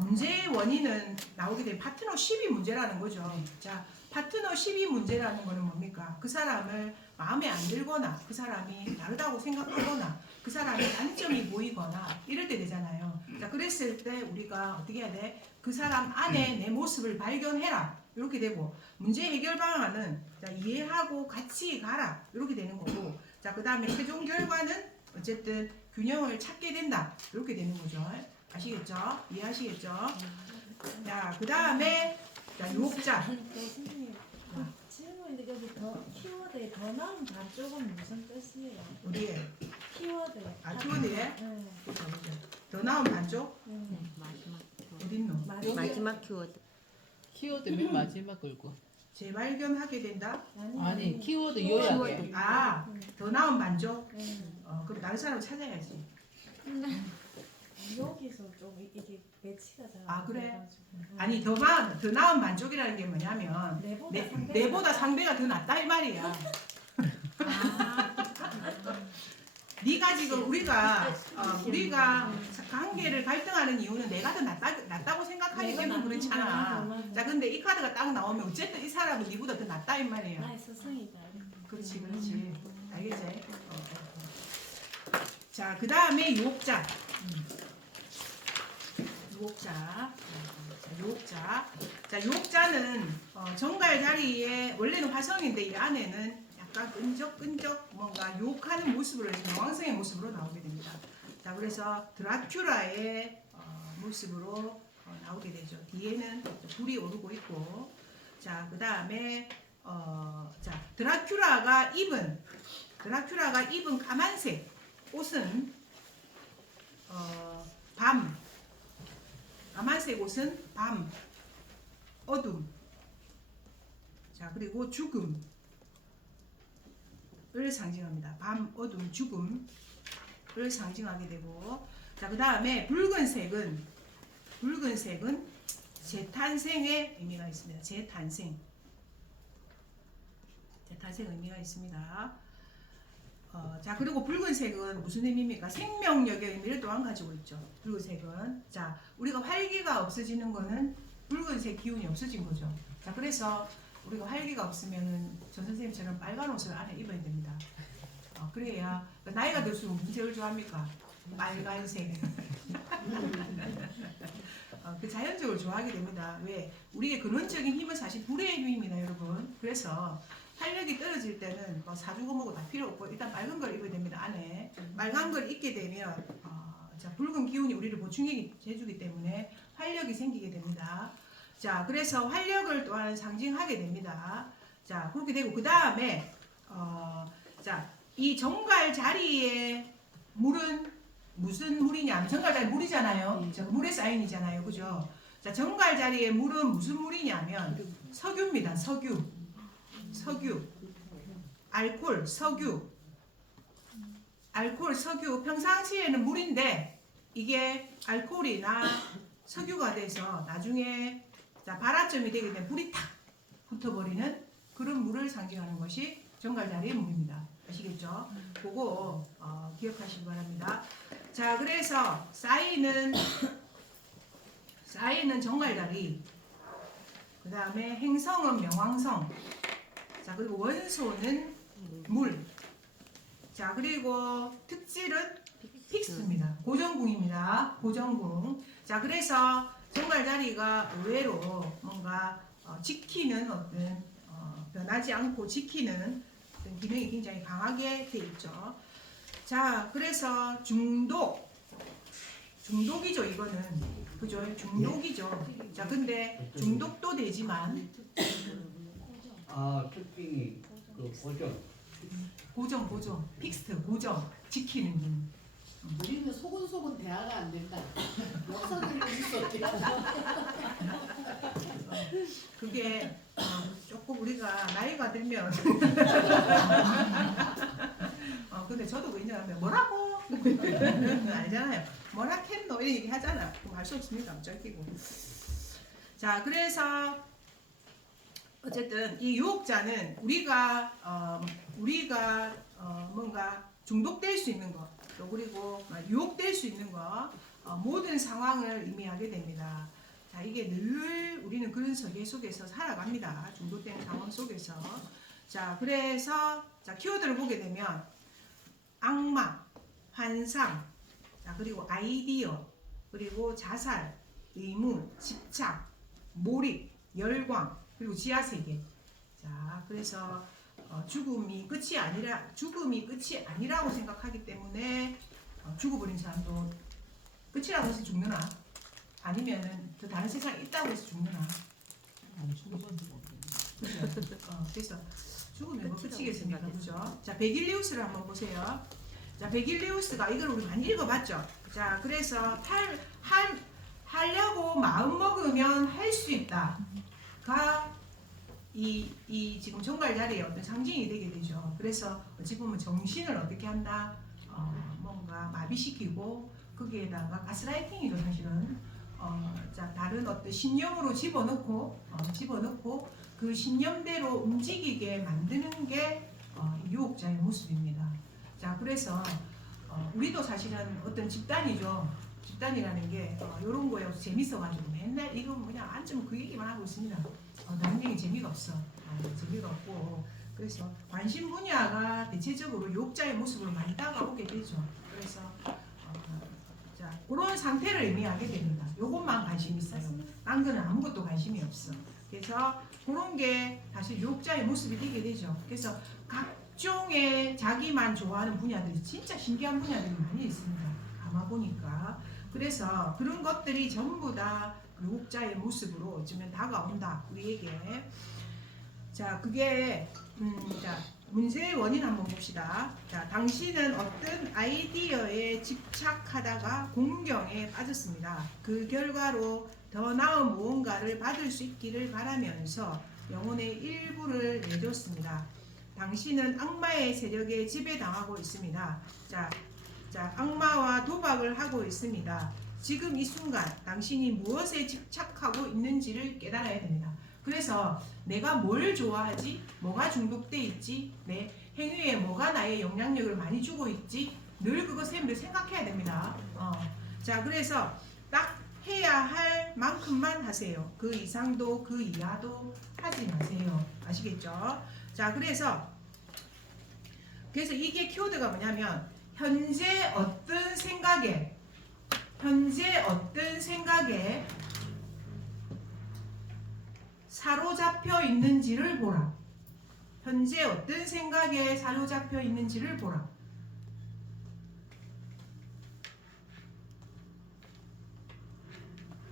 문제의 원인은 나오게 되면 파트너십이 문제라는 거죠. 자, 파트너십이 문제라는 거는 뭡니까? 그 사람을 마음에 안 들거나 그 사람이 다르다고 생각하거나 그 사람의 단점이 보이거나 이럴 때 되잖아요. 자, 그랬을 때 우리가 어떻게 해야 돼? 그 사람 안에 내 모습을 발견해라. 이렇게 되고 문제 해결 방안은 자, 이해하고 같이 가라. 이렇게 되는 거고 자, 그 다음에 최종 결과는 어쨌든 균형을 찾게 된다. 이렇게 되는 거죠. 아시겠죠? 이해하시겠죠? 자, 그 다음에 유혹자. 교수님, 질문인데 여기 더 키워드에 더 나은 반쪽은 무슨 뜻이에요? 어디에? 키워드. 키워드에? 네. 보자. 더 나은 반쪽? 네. 마지막 어딨노? 마지막 키워드. 키워드 맨 마지막 걸고. 재발견하게 된다? 아니 키워드 요약에. 아, 더 나은 반쪽? 네. 그럼 다른 사람 찾아야지. 여기서 좀 이게 매치가 잘 아, 그래? 돼가지고. 아니, 더 나은 만족이라는 게 뭐냐면 내보다 상대가 더 낫다 이 말이야. 네가 지금 우리가 관계를 갈등하는 이유는 내가 더 낫다고 생각하기 때문에 그렇잖아. 자, 근데 이 카드가 딱 나오면 어쨌든 이 사람은 네보다 더 낫다 이 말이야. 나의 스승이다. 그렇지. 알겠지? 자, 그 다음에 유혹자. 자, 유혹자는 정갈 자리에 원래는 화성인데 이 안에는 약간 끈적끈적 뭔가 유혹하는 모습으로 여왕성의 모습으로 나오게 됩니다. 자, 그래서 드라큘라의 모습으로 나오게 되죠. 뒤에는 불이 오르고 있고, 자, 그 다음에 자, 드라큘라가 입은 까만색 옷은 밤. 까만색 옷은 밤, 어둠. 자, 그리고 죽음을 상징합니다. 밤, 어둠, 죽음을 상징하게 되고, 자, 그 다음에 붉은색은 재탄생의 의미가 있습니다. 재탄생 의미가 있습니다. 자, 그리고 붉은색은 무슨 의미입니까? 생명력의 의미를 또한 가지고 있죠. 붉은색은. 자, 우리가 활기가 없어지는 거는 붉은색 기운이 없어진 거죠. 자, 그래서 우리가 활기가 없으면은 전 선생님처럼 빨간 옷을 안에 입어야 됩니다. 그래야 나이가 들수록 무슨 색을 좋아합니까? 빨간색. 그 자연적으로 좋아하게 됩니다. 왜? 우리의 근원적인 힘은 사실 불의 힘입니다, 여러분. 그래서 활력이 떨어질 때는 뭐 사주고 뭐고 다 필요 없고 일단 빨간 걸 입어야 됩니다. 안에 빨간 걸 입게 되면 자, 붉은 기운이 우리를 보충해주기 때문에 활력이 생기게 됩니다. 자, 그래서 활력을 또한 상징하게 됩니다. 자, 그렇게 되고 그 다음에 자, 이 정갈 자리에 물은 무슨 물이냐? 정갈 자리 물이잖아요. 자, 물의 사인이잖아요, 그죠? 자, 정갈 자리에 물은 무슨 물이냐면 석유입니다. 석유, 알코올, 석유, 평상시에는 물인데 이게 알코올이나 석유가 돼서 나중에 자, 발화점이 되게 되면 불이 탁 붙어버리는 그런 물을 상징하는 것이 정갈자리의 물입니다. 아시겠죠? 그거 기억하시기 바랍니다. 자, 그래서 쌓이는 정갈자리, 그 다음에 행성은 명왕성, 자, 그리고 원소는 물, 자, 그리고 특질은 픽스입니다. 고정궁입니다. 고정궁. 자, 그래서 정갈자리가 의외로 뭔가 지키는 어떤 변하지 않고 지키는 어떤 기능이 굉장히 강하게 돼 있죠. 자, 그래서 중독이죠. 이거는 그죠? 중독이죠. 자, 근데 중독도 되지만 특징이 그 고정, 픽스트, 고정, 지키는 힘. 우리는 소근소근 대화가 안 된다. 역사들이 있었대. 그게 조금 우리가 나이가 들면 근데 저도 왜냐하면 뭐라고 알잖아요. 뭐라 캔노 이런 얘기 하잖아. 그럼 할 수 없습니다. 어쩔기고. 자, 그래서 어쨌든 이 유혹자는 우리가 뭔가 중독될 수 있는 것, 또 그리고 유혹될 수 있는 것, 모든 상황을 의미하게 됩니다. 자, 이게 늘 우리는 그런 설계 속에서 살아갑니다. 중독된 상황 속에서. 자, 그래서 자, 키워드를 보게 되면 악마, 환상, 자, 그리고 아이디어, 그리고 자살, 의무, 집착, 몰입, 열광, 그리고 지하세계. 자, 그래서 죽음이 끝이 아니라고 생각하기 때문에 죽어버린 사람도 끝이라고 해서 죽느나 아니면은 더 다른 세상에 있다고 해서 죽느나. 그죠? 그래서 죽으면 뭐 끝이겠습니까? 그죠? 자, 베길리우스를 한번 보세요. 자, 베길리우스가 이걸 우리 많이 읽어봤죠? 자, 그래서 하려고 마음 먹으면 할 수 있다. 가 이 지금 정갈자리의 어떤 상징이 되게 되죠. 그래서 어찌 보면 정신을 어떻게 한다? 뭔가 마비시키고 거기에다가 가스라이팅이죠, 사실은. 자, 다른 어떤 신념으로 집어넣고 그 신념대로 움직이게 만드는 게 유혹자의 모습입니다. 자, 그래서 우리도 사실은 어떤 집단이죠. 집단이라는 게 이런 거에 재밌어가지고 맨날 이거 그냥 앉으면 그 얘기만 하고 있습니다. 다른 얘기 재미가 없어. 재미가 없고 그래서 관심 분야가 대체적으로 유혹자의 모습으로 많이 다가오게 되죠. 그래서 자, 그런 상태를 의미하게 됩니다. 요것만 관심 있어요. 딴 거는 아무것도 관심이 없어. 그래서 그런 게 사실 유혹자의 모습이 되게 되죠. 그래서 각종의 자기만 좋아하는 분야들이 진짜 신기한 분야들이 많이 있습니다. 아마 보니까. 그래서 그런 것들이 전부 다 유혹자의 모습으로 어쩌면 다가온다 우리에게. 자, 그게 자, 문제의 원인 한번 봅시다. 자, 당신은 어떤 아이디어에 집착하다가 공경에 빠졌습니다. 그 결과로 더 나은 무언가를 받을 수 있기를 바라면서 영혼의 일부를 내줬습니다. 당신은 악마의 세력에 지배당하고 있습니다. 자, 악마와 도박을 하고 있습니다. 지금 이 순간 당신이 무엇에 집착하고 있는지를 깨달아야 됩니다. 그래서 내가 뭘 좋아하지? 뭐가 중독돼 있지? 내 행위에 뭐가 나의 영향력을 많이 주고 있지? 늘 그거 생각해야 됩니다. 자, 그래서 딱 해야 할 만큼만 하세요. 그 이상도 그 이하도 하지 마세요. 아시겠죠? 자, 그래서 이게 키워드가 뭐냐면 현재 어떤 생각에 사로잡혀 있는지를 보라. 현재 어떤 생각에 사로잡혀 있는지를 보라.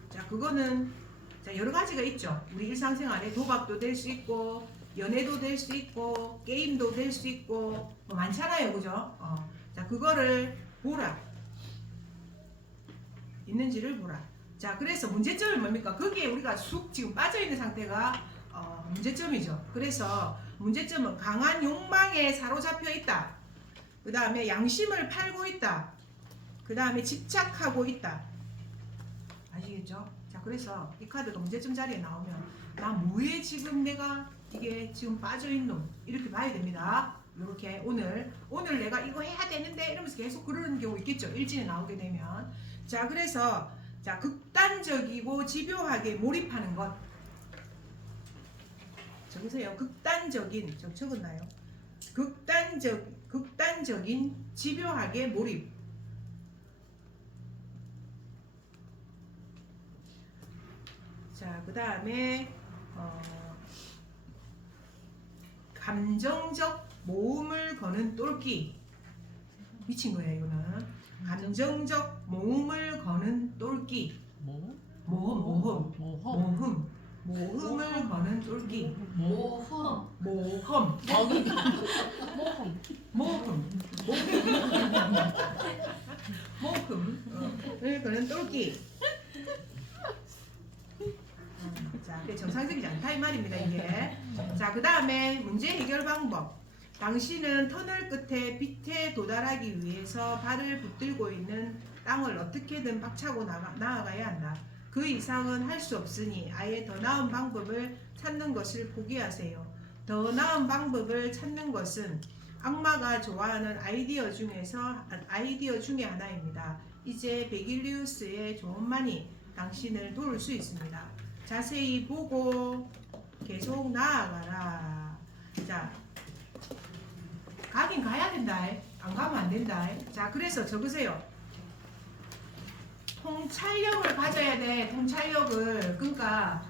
자, 그거는 여러 가지가 있죠. 우리 일상생활에 도박도 될 수 있고 연애도 될 수 있고 게임도 될 수 있고 뭐 많잖아요, 그죠? 자, 그거를 보라. 있는지를 보라. 자, 그래서 문제점이 뭡니까? 거기에 우리가 쑥 지금 빠져 있는 상태가 문제점이죠. 그래서 문제점은 강한 욕망에 사로잡혀 있다. 그 다음에 양심을 팔고 있다. 그 다음에 집착하고 있다. 아시겠죠? 자, 그래서 이 카드가 문제점 자리에 나오면 나 뭐에 지금 내가 이게 지금 빠져있노? 이렇게 봐야 됩니다. 이렇게 오늘 내가 이거 해야 되는데 이러면서 계속 그러는 경우 있겠죠. 일진에 나오게 되면. 자, 그래서 자, 극단적이고 집요하게 몰입하는 것. 적으세요. 극단적인, 적었나요? 극단적인 집요하게 몰입. 자, 그 다음에 감정적 모험을 거는 똘끼. 미친 거예요, 이거는. 감정적 모험을 거는 똘끼. 뭐? 모험을 모험? 거는 똘끼. 모험. 모험. 모험을 거는 똘끼. 자, 정상적이지 않다 이 말입니다, 이게. 자, 그 다음에 문제 해결 방법. 당신은 터널 끝에 빛에 도달하기 위해서 발을 붙들고 있는 땅을 어떻게든 박차고 나아가야 한다. 그 이상은 할 수 없으니 아예 더 나은 방법을 찾는 것을 포기하세요. 더 나은 방법을 찾는 것은 악마가 좋아하는 아이디어 중에 하나입니다. 이제 베길리우스의 조언만이 당신을 도울 수 있습니다. 자세히 보고 계속 나아가라. 자, 가긴 가야 된다. 안 가면 안 된다. 자, 그래서 적으세요. 통찰력을 가져야 돼. 통찰력을. 그러니까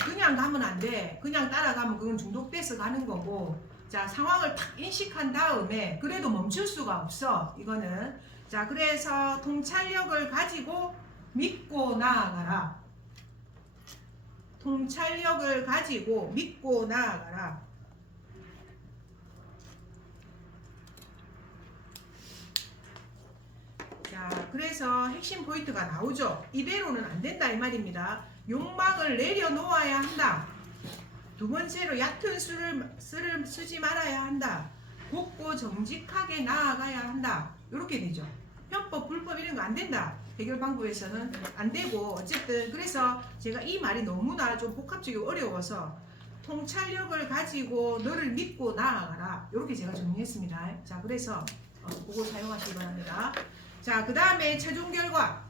그냥 가면 안 돼. 그냥 따라가면 그건 중독돼서 가는 거고. 자, 상황을 탁 인식한 다음에 그래도 멈출 수가 없어. 이거는. 자, 그래서 통찰력을 가지고 믿고 나아가라. 통찰력을 가지고 믿고 나아가라. 자, 그래서 핵심 포인트가 나오죠. 이대로는 안 된다 이 말입니다. 욕망을 내려놓아야 한다. 두 번째로 얕은 수를 쓰지 말아야 한다. 곱고 정직하게 나아가야 한다. 이렇게 되죠. 편법, 불법 이런 거 안 된다. 해결 방법에서는 안 되고 어쨌든 그래서 제가 이 말이 너무나 좀 복합적이고 어려워서 통찰력을 가지고 너를 믿고 나아가라. 이렇게 제가 정리했습니다. 자, 그래서 그거 사용하시기 바랍니다. 자, 그 다음에 최종 결과.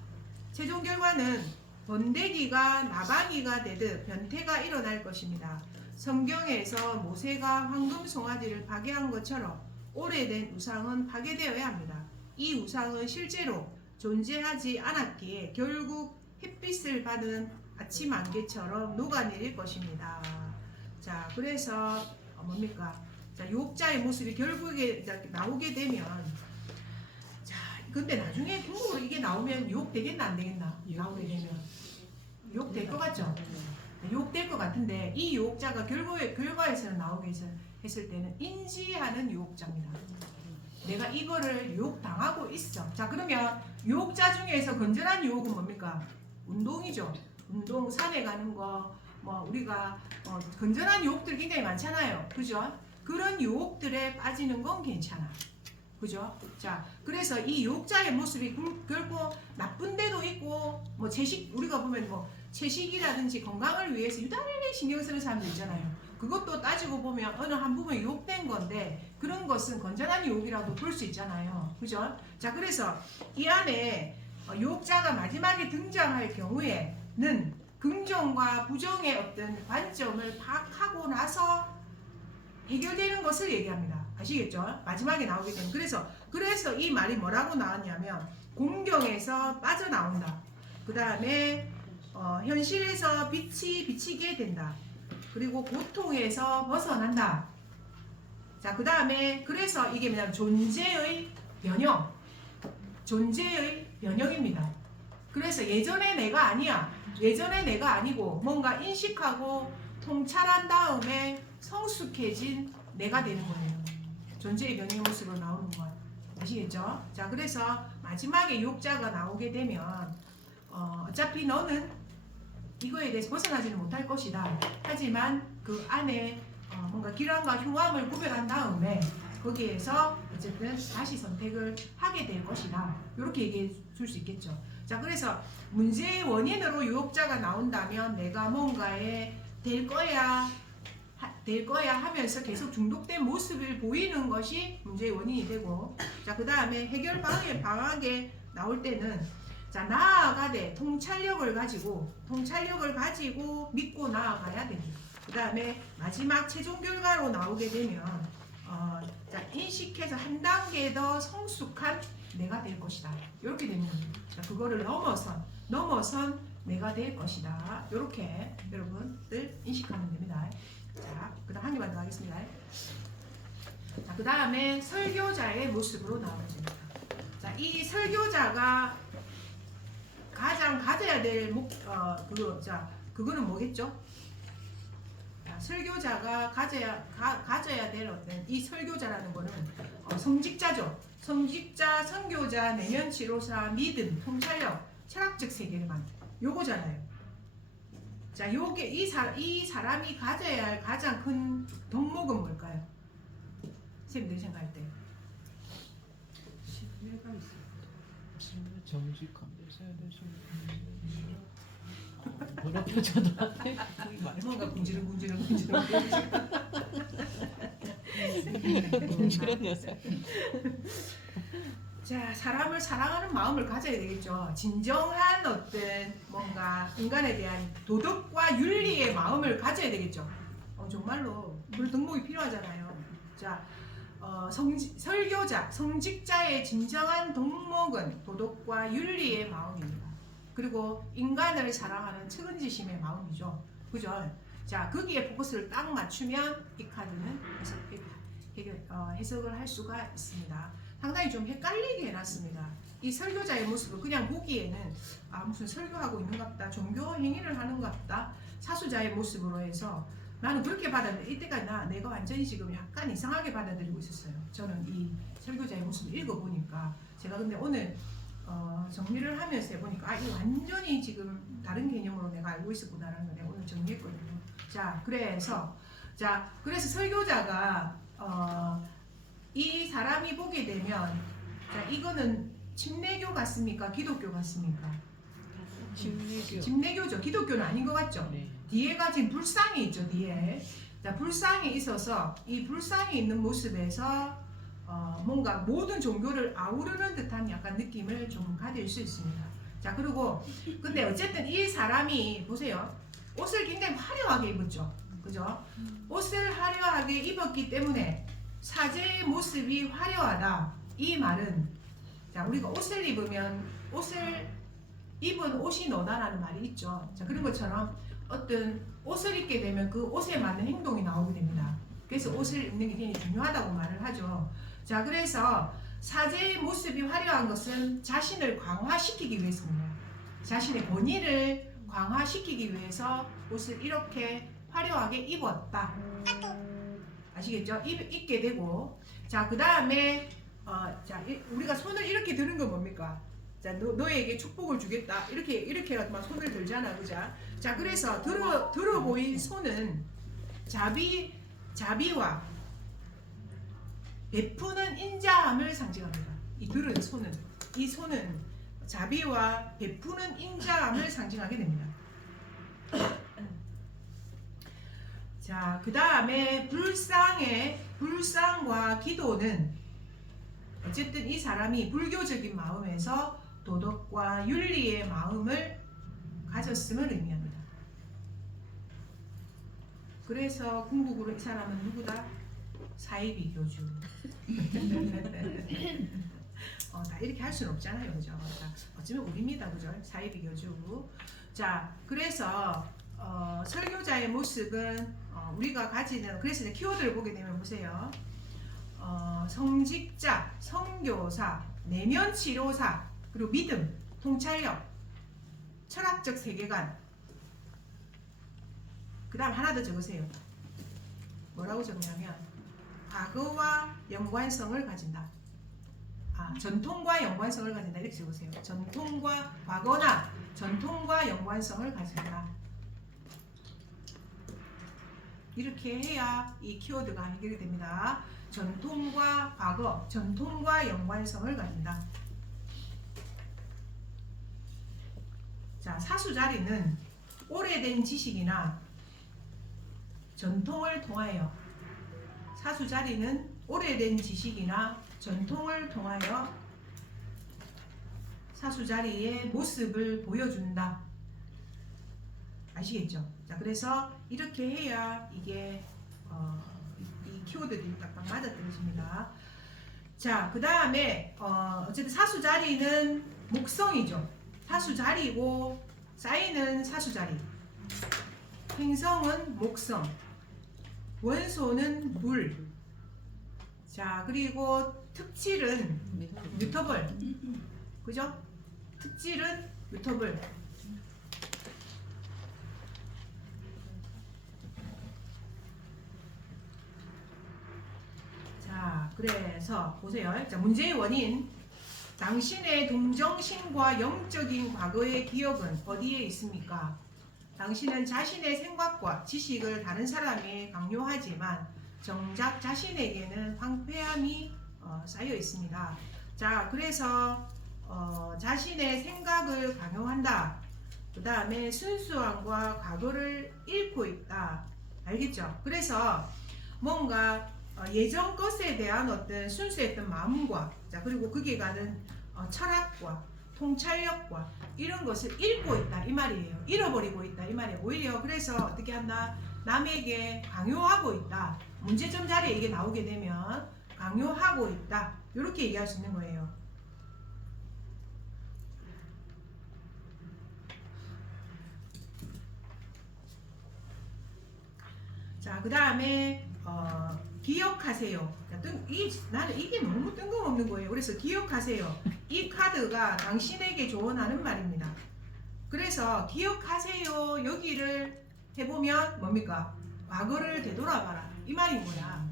최종 결과는 번데기가 나방이가 되듯 변태가 일어날 것입니다. 성경에서 모세가 황금 송아지를 파괴한 것처럼 오래된 우상은 파괴되어야 합니다. 이 우상은 실제로 존재하지 않았기에 결국 햇빛을 받은 아침 안개처럼 녹아내릴 것입니다. 자, 그래서 뭡니까? 자, 유혹자의 모습이 결국에 나오게 되면, 자, 근데 나중에 궁극으로 이게 나오면 유혹되겠나 안 되겠나? 나오게 되면 유혹될 것 같죠? 유혹될 것 같은데 이 유혹자가 결과에서는 나오게 했을 때는 인지하는 유혹자입니다. 내가 이거를 유혹당하고 있어. 자, 그러면 유혹자 중에서 건전한 유혹은 뭡니까? 운동이죠. 운동, 산에 가는 거, 우리가 건전한 유혹들이 굉장히 많잖아요. 그죠? 그런 유혹들에 빠지는 건 괜찮아. 그죠? 자, 그래서 이 유혹자의 모습이 결코 나쁜 데도 있고, 우리가 보면 채식이라든지 건강을 위해서 유달리 신경 쓰는 사람들 있잖아요. 그것도 따지고 보면 어느 한 부분 유혹된 건데 그런 것은 건전한 유혹이라도 볼 수 있잖아요. 그죠? 자, 그래서 이 안에 유혹자가 마지막에 등장할 경우에는 긍정과 부정의 어떤 관점을 파악하고 나서 해결되는 것을 얘기합니다. 아시겠죠? 마지막에 나오게 되면. 그래서 이 말이 뭐라고 나왔냐면 공경에서 빠져나온다. 그 다음에 현실에서 빛이 비치게 된다. 그리고 고통에서 벗어난다. 자, 그 다음에 그래서 이게 뭐냐면 존재의 변형. 존재의 변형입니다. 그래서 예전의 내가 아니야. 예전의 내가 아니고 뭔가 인식하고 통찰한 다음에 성숙해진 내가 되는 거예요. 존재의 변형의 모습으로 나오는 것. 아시겠죠? 자, 그래서 마지막에 유혹자가 나오게 되면 어차피 너는 이거에 대해서 벗어나지는 못할 것이다. 하지만 그 안에 뭔가 기량과 흉함을 구별한 다음에 거기에서 어쨌든 다시 선택을 하게 될 것이다. 이렇게 얘기해 줄 수 있겠죠. 자, 그래서 문제의 원인으로 유혹자가 나온다면 내가 뭔가에 될 거야 하면서 계속 중독된 모습을 보이는 것이 문제의 원인이 되고, 자, 그 다음에 해결 방안에 나올 때는, 자, 나아가되 통찰력을 가지고 믿고 나아가야 됩니다. 그 다음에 마지막 최종 결과로 나오게 되면 자, 인식해서 한 단계 더 성숙한 내가 될 것이다. 이렇게 되는 겁니다. 자, 그거를 넘어선 내가 될 것이다. 이렇게 여러분들 인식하면 됩니다. 자, 그 다음 한 개만 더 하겠습니다. 자, 그 다음에 설교자의 모습으로 나와집니다. 자, 이 설교자가 가장 가져야 될 그거는 뭐겠죠? 자, 설교자가 가져야 될 어떤 이 설교자라는 거는 성직자죠. 성직자, 선교자, 내면치료사, 믿음, 통찰력, 철학적 세계관 요거잖아요. 자, 요게 이 사람이 가져야 할 가장 큰 덕목은 뭘까요? 선생님들이 생각할 때. 신뢰가 있어. 정직한 뭐라 표정도 뭔가 군지렁 궁시렁 녀석. 자, 사람을 사랑하는 마음을 가져야 되겠죠. 진정한 어떤 뭔가 인간에 대한 도덕과 윤리의 마음을 가져야 되겠죠. 정말로 그 덕목이 필요하잖아요. 자, 설교자, 성직자의 진정한 덕목은 도덕과 윤리의 마음입니다. 그리고 인간을 사랑하는 측은지심의 마음이죠. 그죠? 자, 거기에 포커스를 딱 맞추면 이 카드는 해석을 할 수가 있습니다. 상당히 좀 헷갈리게 해놨습니다. 이 설교자의 모습을 그냥 보기에는 무슨 설교하고 있는 것 같다, 종교 행위를 하는 것 같다, 사수자의 모습으로 해서 나는 그렇게 받았는데 이때까지 내가 완전히 지금 약간 이상하게 받아들이고 있었어요. 저는 이 설교자의 모습을 읽어보니까 제가 근데 오늘 정리를 하면서 해보니까 이거 완전히 지금 다른 개념으로 내가 알고 있었구나라는 걸 내가 오늘 정리했거든요. 자, 그래서 설교자가 이 사람이 보게 되면, 자, 이거는 침례교 같습니까? 기독교 같습니까? 침례교죠. 기독교는 아닌 것 같죠? 네. 뒤에가 지금 불상이 있죠. 뒤에. 자, 불상이 있어서 이 불상이 있는 모습에서 뭔가 모든 종교를 아우르는 듯한 약간 느낌을 좀 가질 수 있습니다. 자, 그리고 근데 어쨌든 이 사람이 보세요. 옷을 굉장히 화려하게 입었죠. 그죠? 옷을 화려하게 입었기 때문에 사제의 모습이 화려하다. 이 말은, 자, 우리가 옷을 입으면 입은 옷이 너다라는 말이 있죠. 자, 그런 것처럼 어떤 옷을 입게 되면 그 옷에 맞는 행동이 나오게 됩니다. 그래서 옷을 입는 게 굉장히 중요하다고 말을 하죠. 자, 그래서 사제의 모습이 화려한 것은 자신을 강화시키기 위해서입니다. 자신의 권위를 강화시키기 위해서 옷을 이렇게 화려하게 입었다. 아시겠죠? 입게 되고, 자, 그 다음에 자, 우리가 손을 이렇게 드는 건 뭡니까? 자, 너에게 축복을 주겠다. 이렇게라도 막 손을 들잖아, 그죠? 자, 그래서 들어 보인 손은 자비와 베푸는 인자함을 상징합니다. 이 손은 자비와 베푸는 인자함을 상징하게 됩니다. 자, 그 다음에 불상과 기도는 어쨌든 이 사람이 불교적인 마음에서 도덕과 윤리의 마음을 가졌음을 의미합니다. 그래서 궁극으로 이 사람은 누구다? 사이비 교주. 다 이렇게 할 수는 없잖아요, 그죠? 어쩌면 우리입니다, 그죠? 사이비 교주. 자, 그래서 설교자의 모습은 우리가 가지는, 그래서 키워드를 보게 되면 보세요. 성직자, 선교사, 내면치료사, 그리고 믿음, 통찰력, 철학적 세계관. 그 다음 하나 더 적으세요. 뭐라고 적냐면 과거와 연관성을 가진다. 전통과 연관성을 가진다. 이렇게 적으세요. 과거나 전통과 연관성을 가진다. 이렇게 해야 이 키워드가 해결이 됩니다. 전통과 과거, 전통과 연관성을 가진다. 자, 사수 자리는 오래된 지식이나 전통을 통하여 사수 자리는 오래된 지식이나 전통을 통하여 사수 자리의 모습을 보여준다. 아시겠죠? 자, 그래서 이렇게 해야 이게 이 키워드들이 딱딱 맞아 떨어집니다. 자, 그 다음에 어쨌든 사수 자리는 목성이죠. 사수 자리고 쌓이는 사수 자리. 행성은 목성, 원소는 물. 자, 그리고 특질은 뮤터블. 그죠? 특질은 뮤터블. 자, 그래서 보세요. 자, 문제의 원인. 당신의 동정심과 영적인 과거의 기억은 어디에 있습니까? 당신은 자신의 생각과 지식을 다른 사람에 강요하지만 정작 자신에게는 황폐함이 쌓여 있습니다. 자, 그래서 자신의 생각을 강요한다. 그 다음에 순수함과 과거를 잃고 있다. 알겠죠? 그래서 뭔가 예전 것에 대한 어떤 순수했던 마음과 자, 그리고 그게 가는 철학과 통찰력과 이런 것을 잃고 있다 이 말이에요. 잃어버리고 있다 이 말이에요. 오히려 그래서 어떻게 한다? 남에게 강요하고 있다. 문제점 자리에 이게 나오게 되면 강요하고 있다. 이렇게 얘기할 수 있는 거예요. 자, 그 다음에 기억하세요. 나는 이게 너무 뜬금없는 거예요. 그래서 기억하세요. 이 카드가 당신에게 조언하는 말입니다. 그래서 기억하세요. 여기를 해보면 뭡니까? 과거를 되돌아봐라. 이 말인 거야.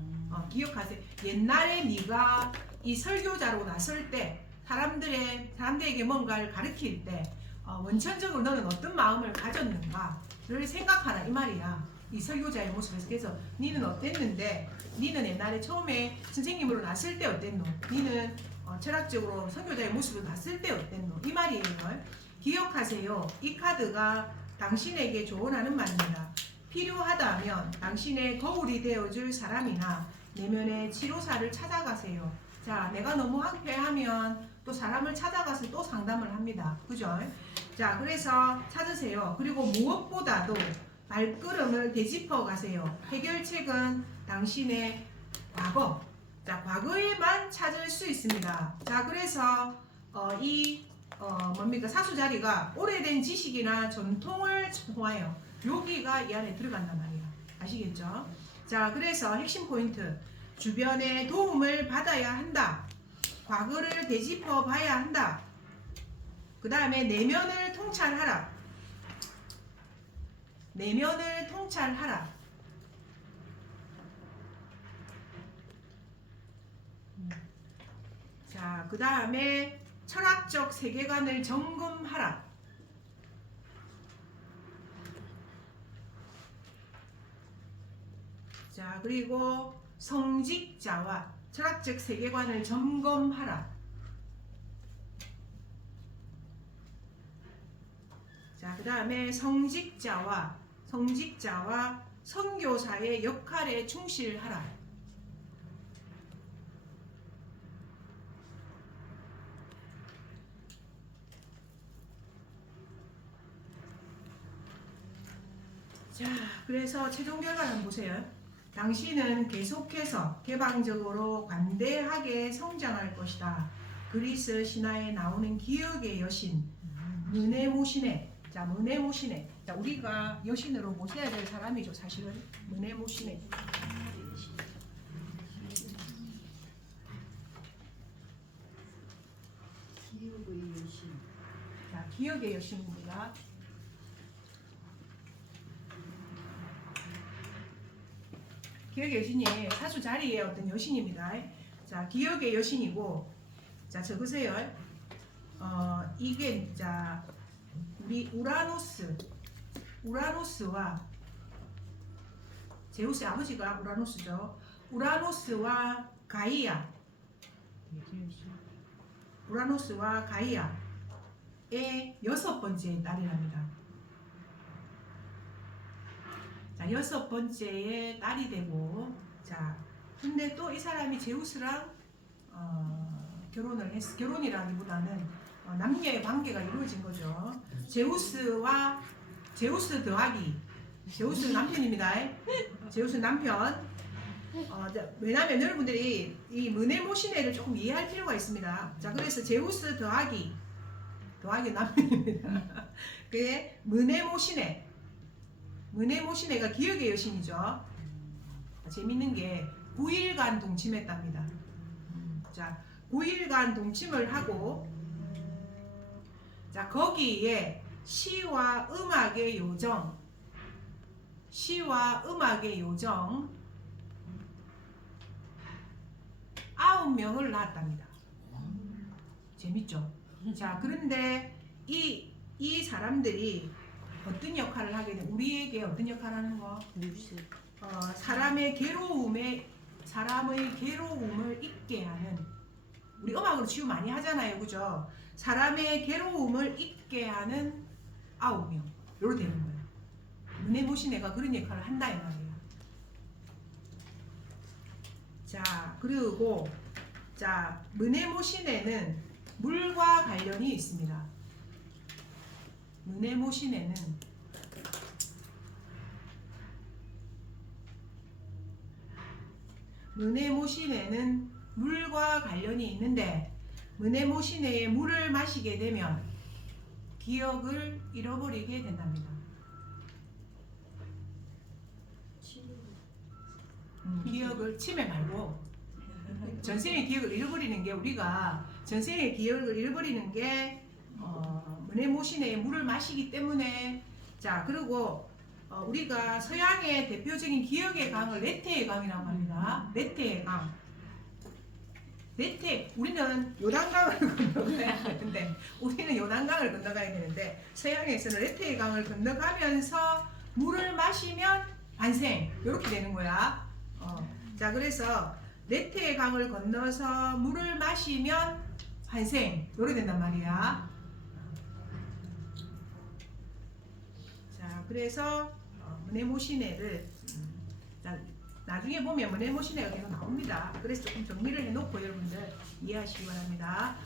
기억하세요. 옛날에 네가 이 설교자로 나설 때 사람들에게 뭔가를 가르칠 때 원천적으로 너는 어떤 마음을 가졌는가를 생각하라 이 말이야. 이 설교자의 모습에서. 그래서 니는 어땠는데, 니는 옛날에 처음에 선생님으로 났을 때 어땠노? 니는 철학적으로 선교자의 모습으로 났을 때 어땠노? 이 말이에요. 기억하세요. 이 카드가 당신에게 조언하는 말입니다. 필요하다면 당신의 거울이 되어줄 사람이나 내면의 치료사를 찾아가세요. 자, 내가 너무 황폐하면 또 사람을 찾아가서 또 상담을 합니다. 그죠? 자, 그래서 찾으세요. 그리고 무엇보다도 발걸음을 되짚어 가세요. 해결책은 당신의 과거. 자, 과거에만 찾을 수 있습니다. 자, 그래서 뭡니까? 사수 자리가 오래된 지식이나 전통을 통하여 여기가 이 안에 들어간단 말이에요. 아시겠죠? 자, 그래서 핵심 포인트. 주변의 도움을 받아야 한다. 과거를 되짚어 봐야 한다. 그 다음에 내면을 통찰하라. 내면을 통찰하라. 자, 그 다음에 철학적 세계관을 점검하라. 자, 그리고 성직자와 철학적 세계관을 점검하라. 자, 그 다음에 성직자와 선교사의 역할에 충실하라. 자, 그래서 최종 결과를 한번 보세요. 당신은 계속해서 개방적으로 관대하게 성장할 것이다. 그리스 신화에 나오는 기억의 여신 문에모시네. 자, 문에모시네. 자, 우리가 여신으로 모셔야 될 사람이죠, 사실은. 문에모시네. 기억의 여신. 자, 기억의 여신입니다. 기억의 여신이 사수 자리의 어떤 여신입니다. 자, 기억의 여신이고, 자, 적으세요. 이게 자 우리 우라노스와 제우스의 아버지가 우라노스죠. 우라노스와 가이아. 6번째 딸이랍니다. 자, 6번째의 딸이 되고, 자, 근데 또 이 사람이 제우스랑 결혼이라기보다는 남녀의 관계가 이루어진 거죠. 제우스 더하기 제우스 남편입니다. 제우스 남편. 왜냐하면 여러분들이 이 문에모시네를 조금 이해할 필요가 있습니다. 자, 그래서 제우스 더하기 남편입니다. 그게 문에모시네가 기억의 여신이죠. 재밌는 게 9일간 동침했답니다. 자, 9일간 동침을 하고, 자, 거기에 시와 음악의 요정 9명을 낳았답니다. 재밌죠? 자, 그런데 이 사람들이 어떤 역할을 하게 돼? 우리에게 어떤 역할을 하는 거? 뉴스. 사람의 괴로움을 잊게 하는, 우리 음악으로 치유 많이 하잖아요, 그죠? 사람의 괴로움을 잊게 하는 9명, 요로 되는 거예요. 문에모시네가 그런 역할을 한다 이 말이에요. 자, 그리고 자, 문에모시네는 물과 관련이 있습니다. 문에모시네는 물과 관련이 있는데, 문에모시네의 물을 마시게 되면 기억을 잃어버리게 된답니다. 기억을 치매 말고 전생의 기억을 잃어버리는 게, 우리가 전생의 기억을 잃어버리는 게 문에모시네의 물을 마시기 때문에. 자, 그리고 우리가 서양의 대표적인 기억의 강을 레테의 강이라고 합니다. 레테의 강. 우리는 요단강을 건너가야 되는데, 서양에서는 레테의 강을 건너가면서 물을 마시면 반생, 이렇게 되는 거야. 자, 그래서 레테의 강을 건너서 물을 마시면 환생, 이렇게 된단 말이야. 자, 그래서 문에모시네를 나중에 보면 문에모시네가 계속 나옵니다. 그래서 조금 정리를 해놓고 여러분들 이해하시기 바랍니다.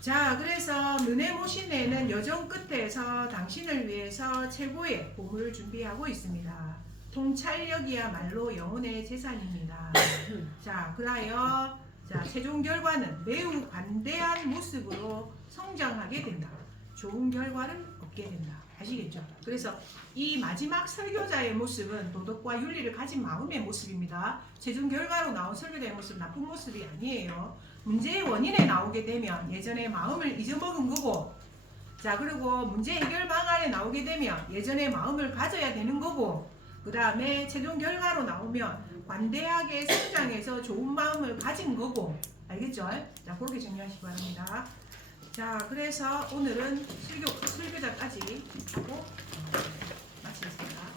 자, 그래서 문에모시네는 여정 끝에서 당신을 위해서 최고의 보물을 준비하고 있습니다. 통찰력이야말로 영혼의 재산입니다. 자, 그라여 최종 결과는 매우 관대한 모습으로 성장하게 된다. 좋은 결과는 얻게 된다. 아시겠죠? 그래서 이 마지막 설교자의 모습은 도덕과 윤리를 가진 마음의 모습입니다. 최종 결과로 나온 설교자의 모습은 나쁜 모습이 아니에요. 문제의 원인에 나오게 되면 예전에 마음을 잊어먹은 거고, 자, 그리고 문제 해결 방안에 나오게 되면 예전에 마음을 가져야 되는 거고, 그 다음에 최종 결과로 나오면 관대하게 성장해서 좋은 마음을 가진 거고, 알겠죠? 자, 그렇게 정리하시기 바랍니다. 자, 그래서 오늘은 설교자까지 하고 마치겠습니다.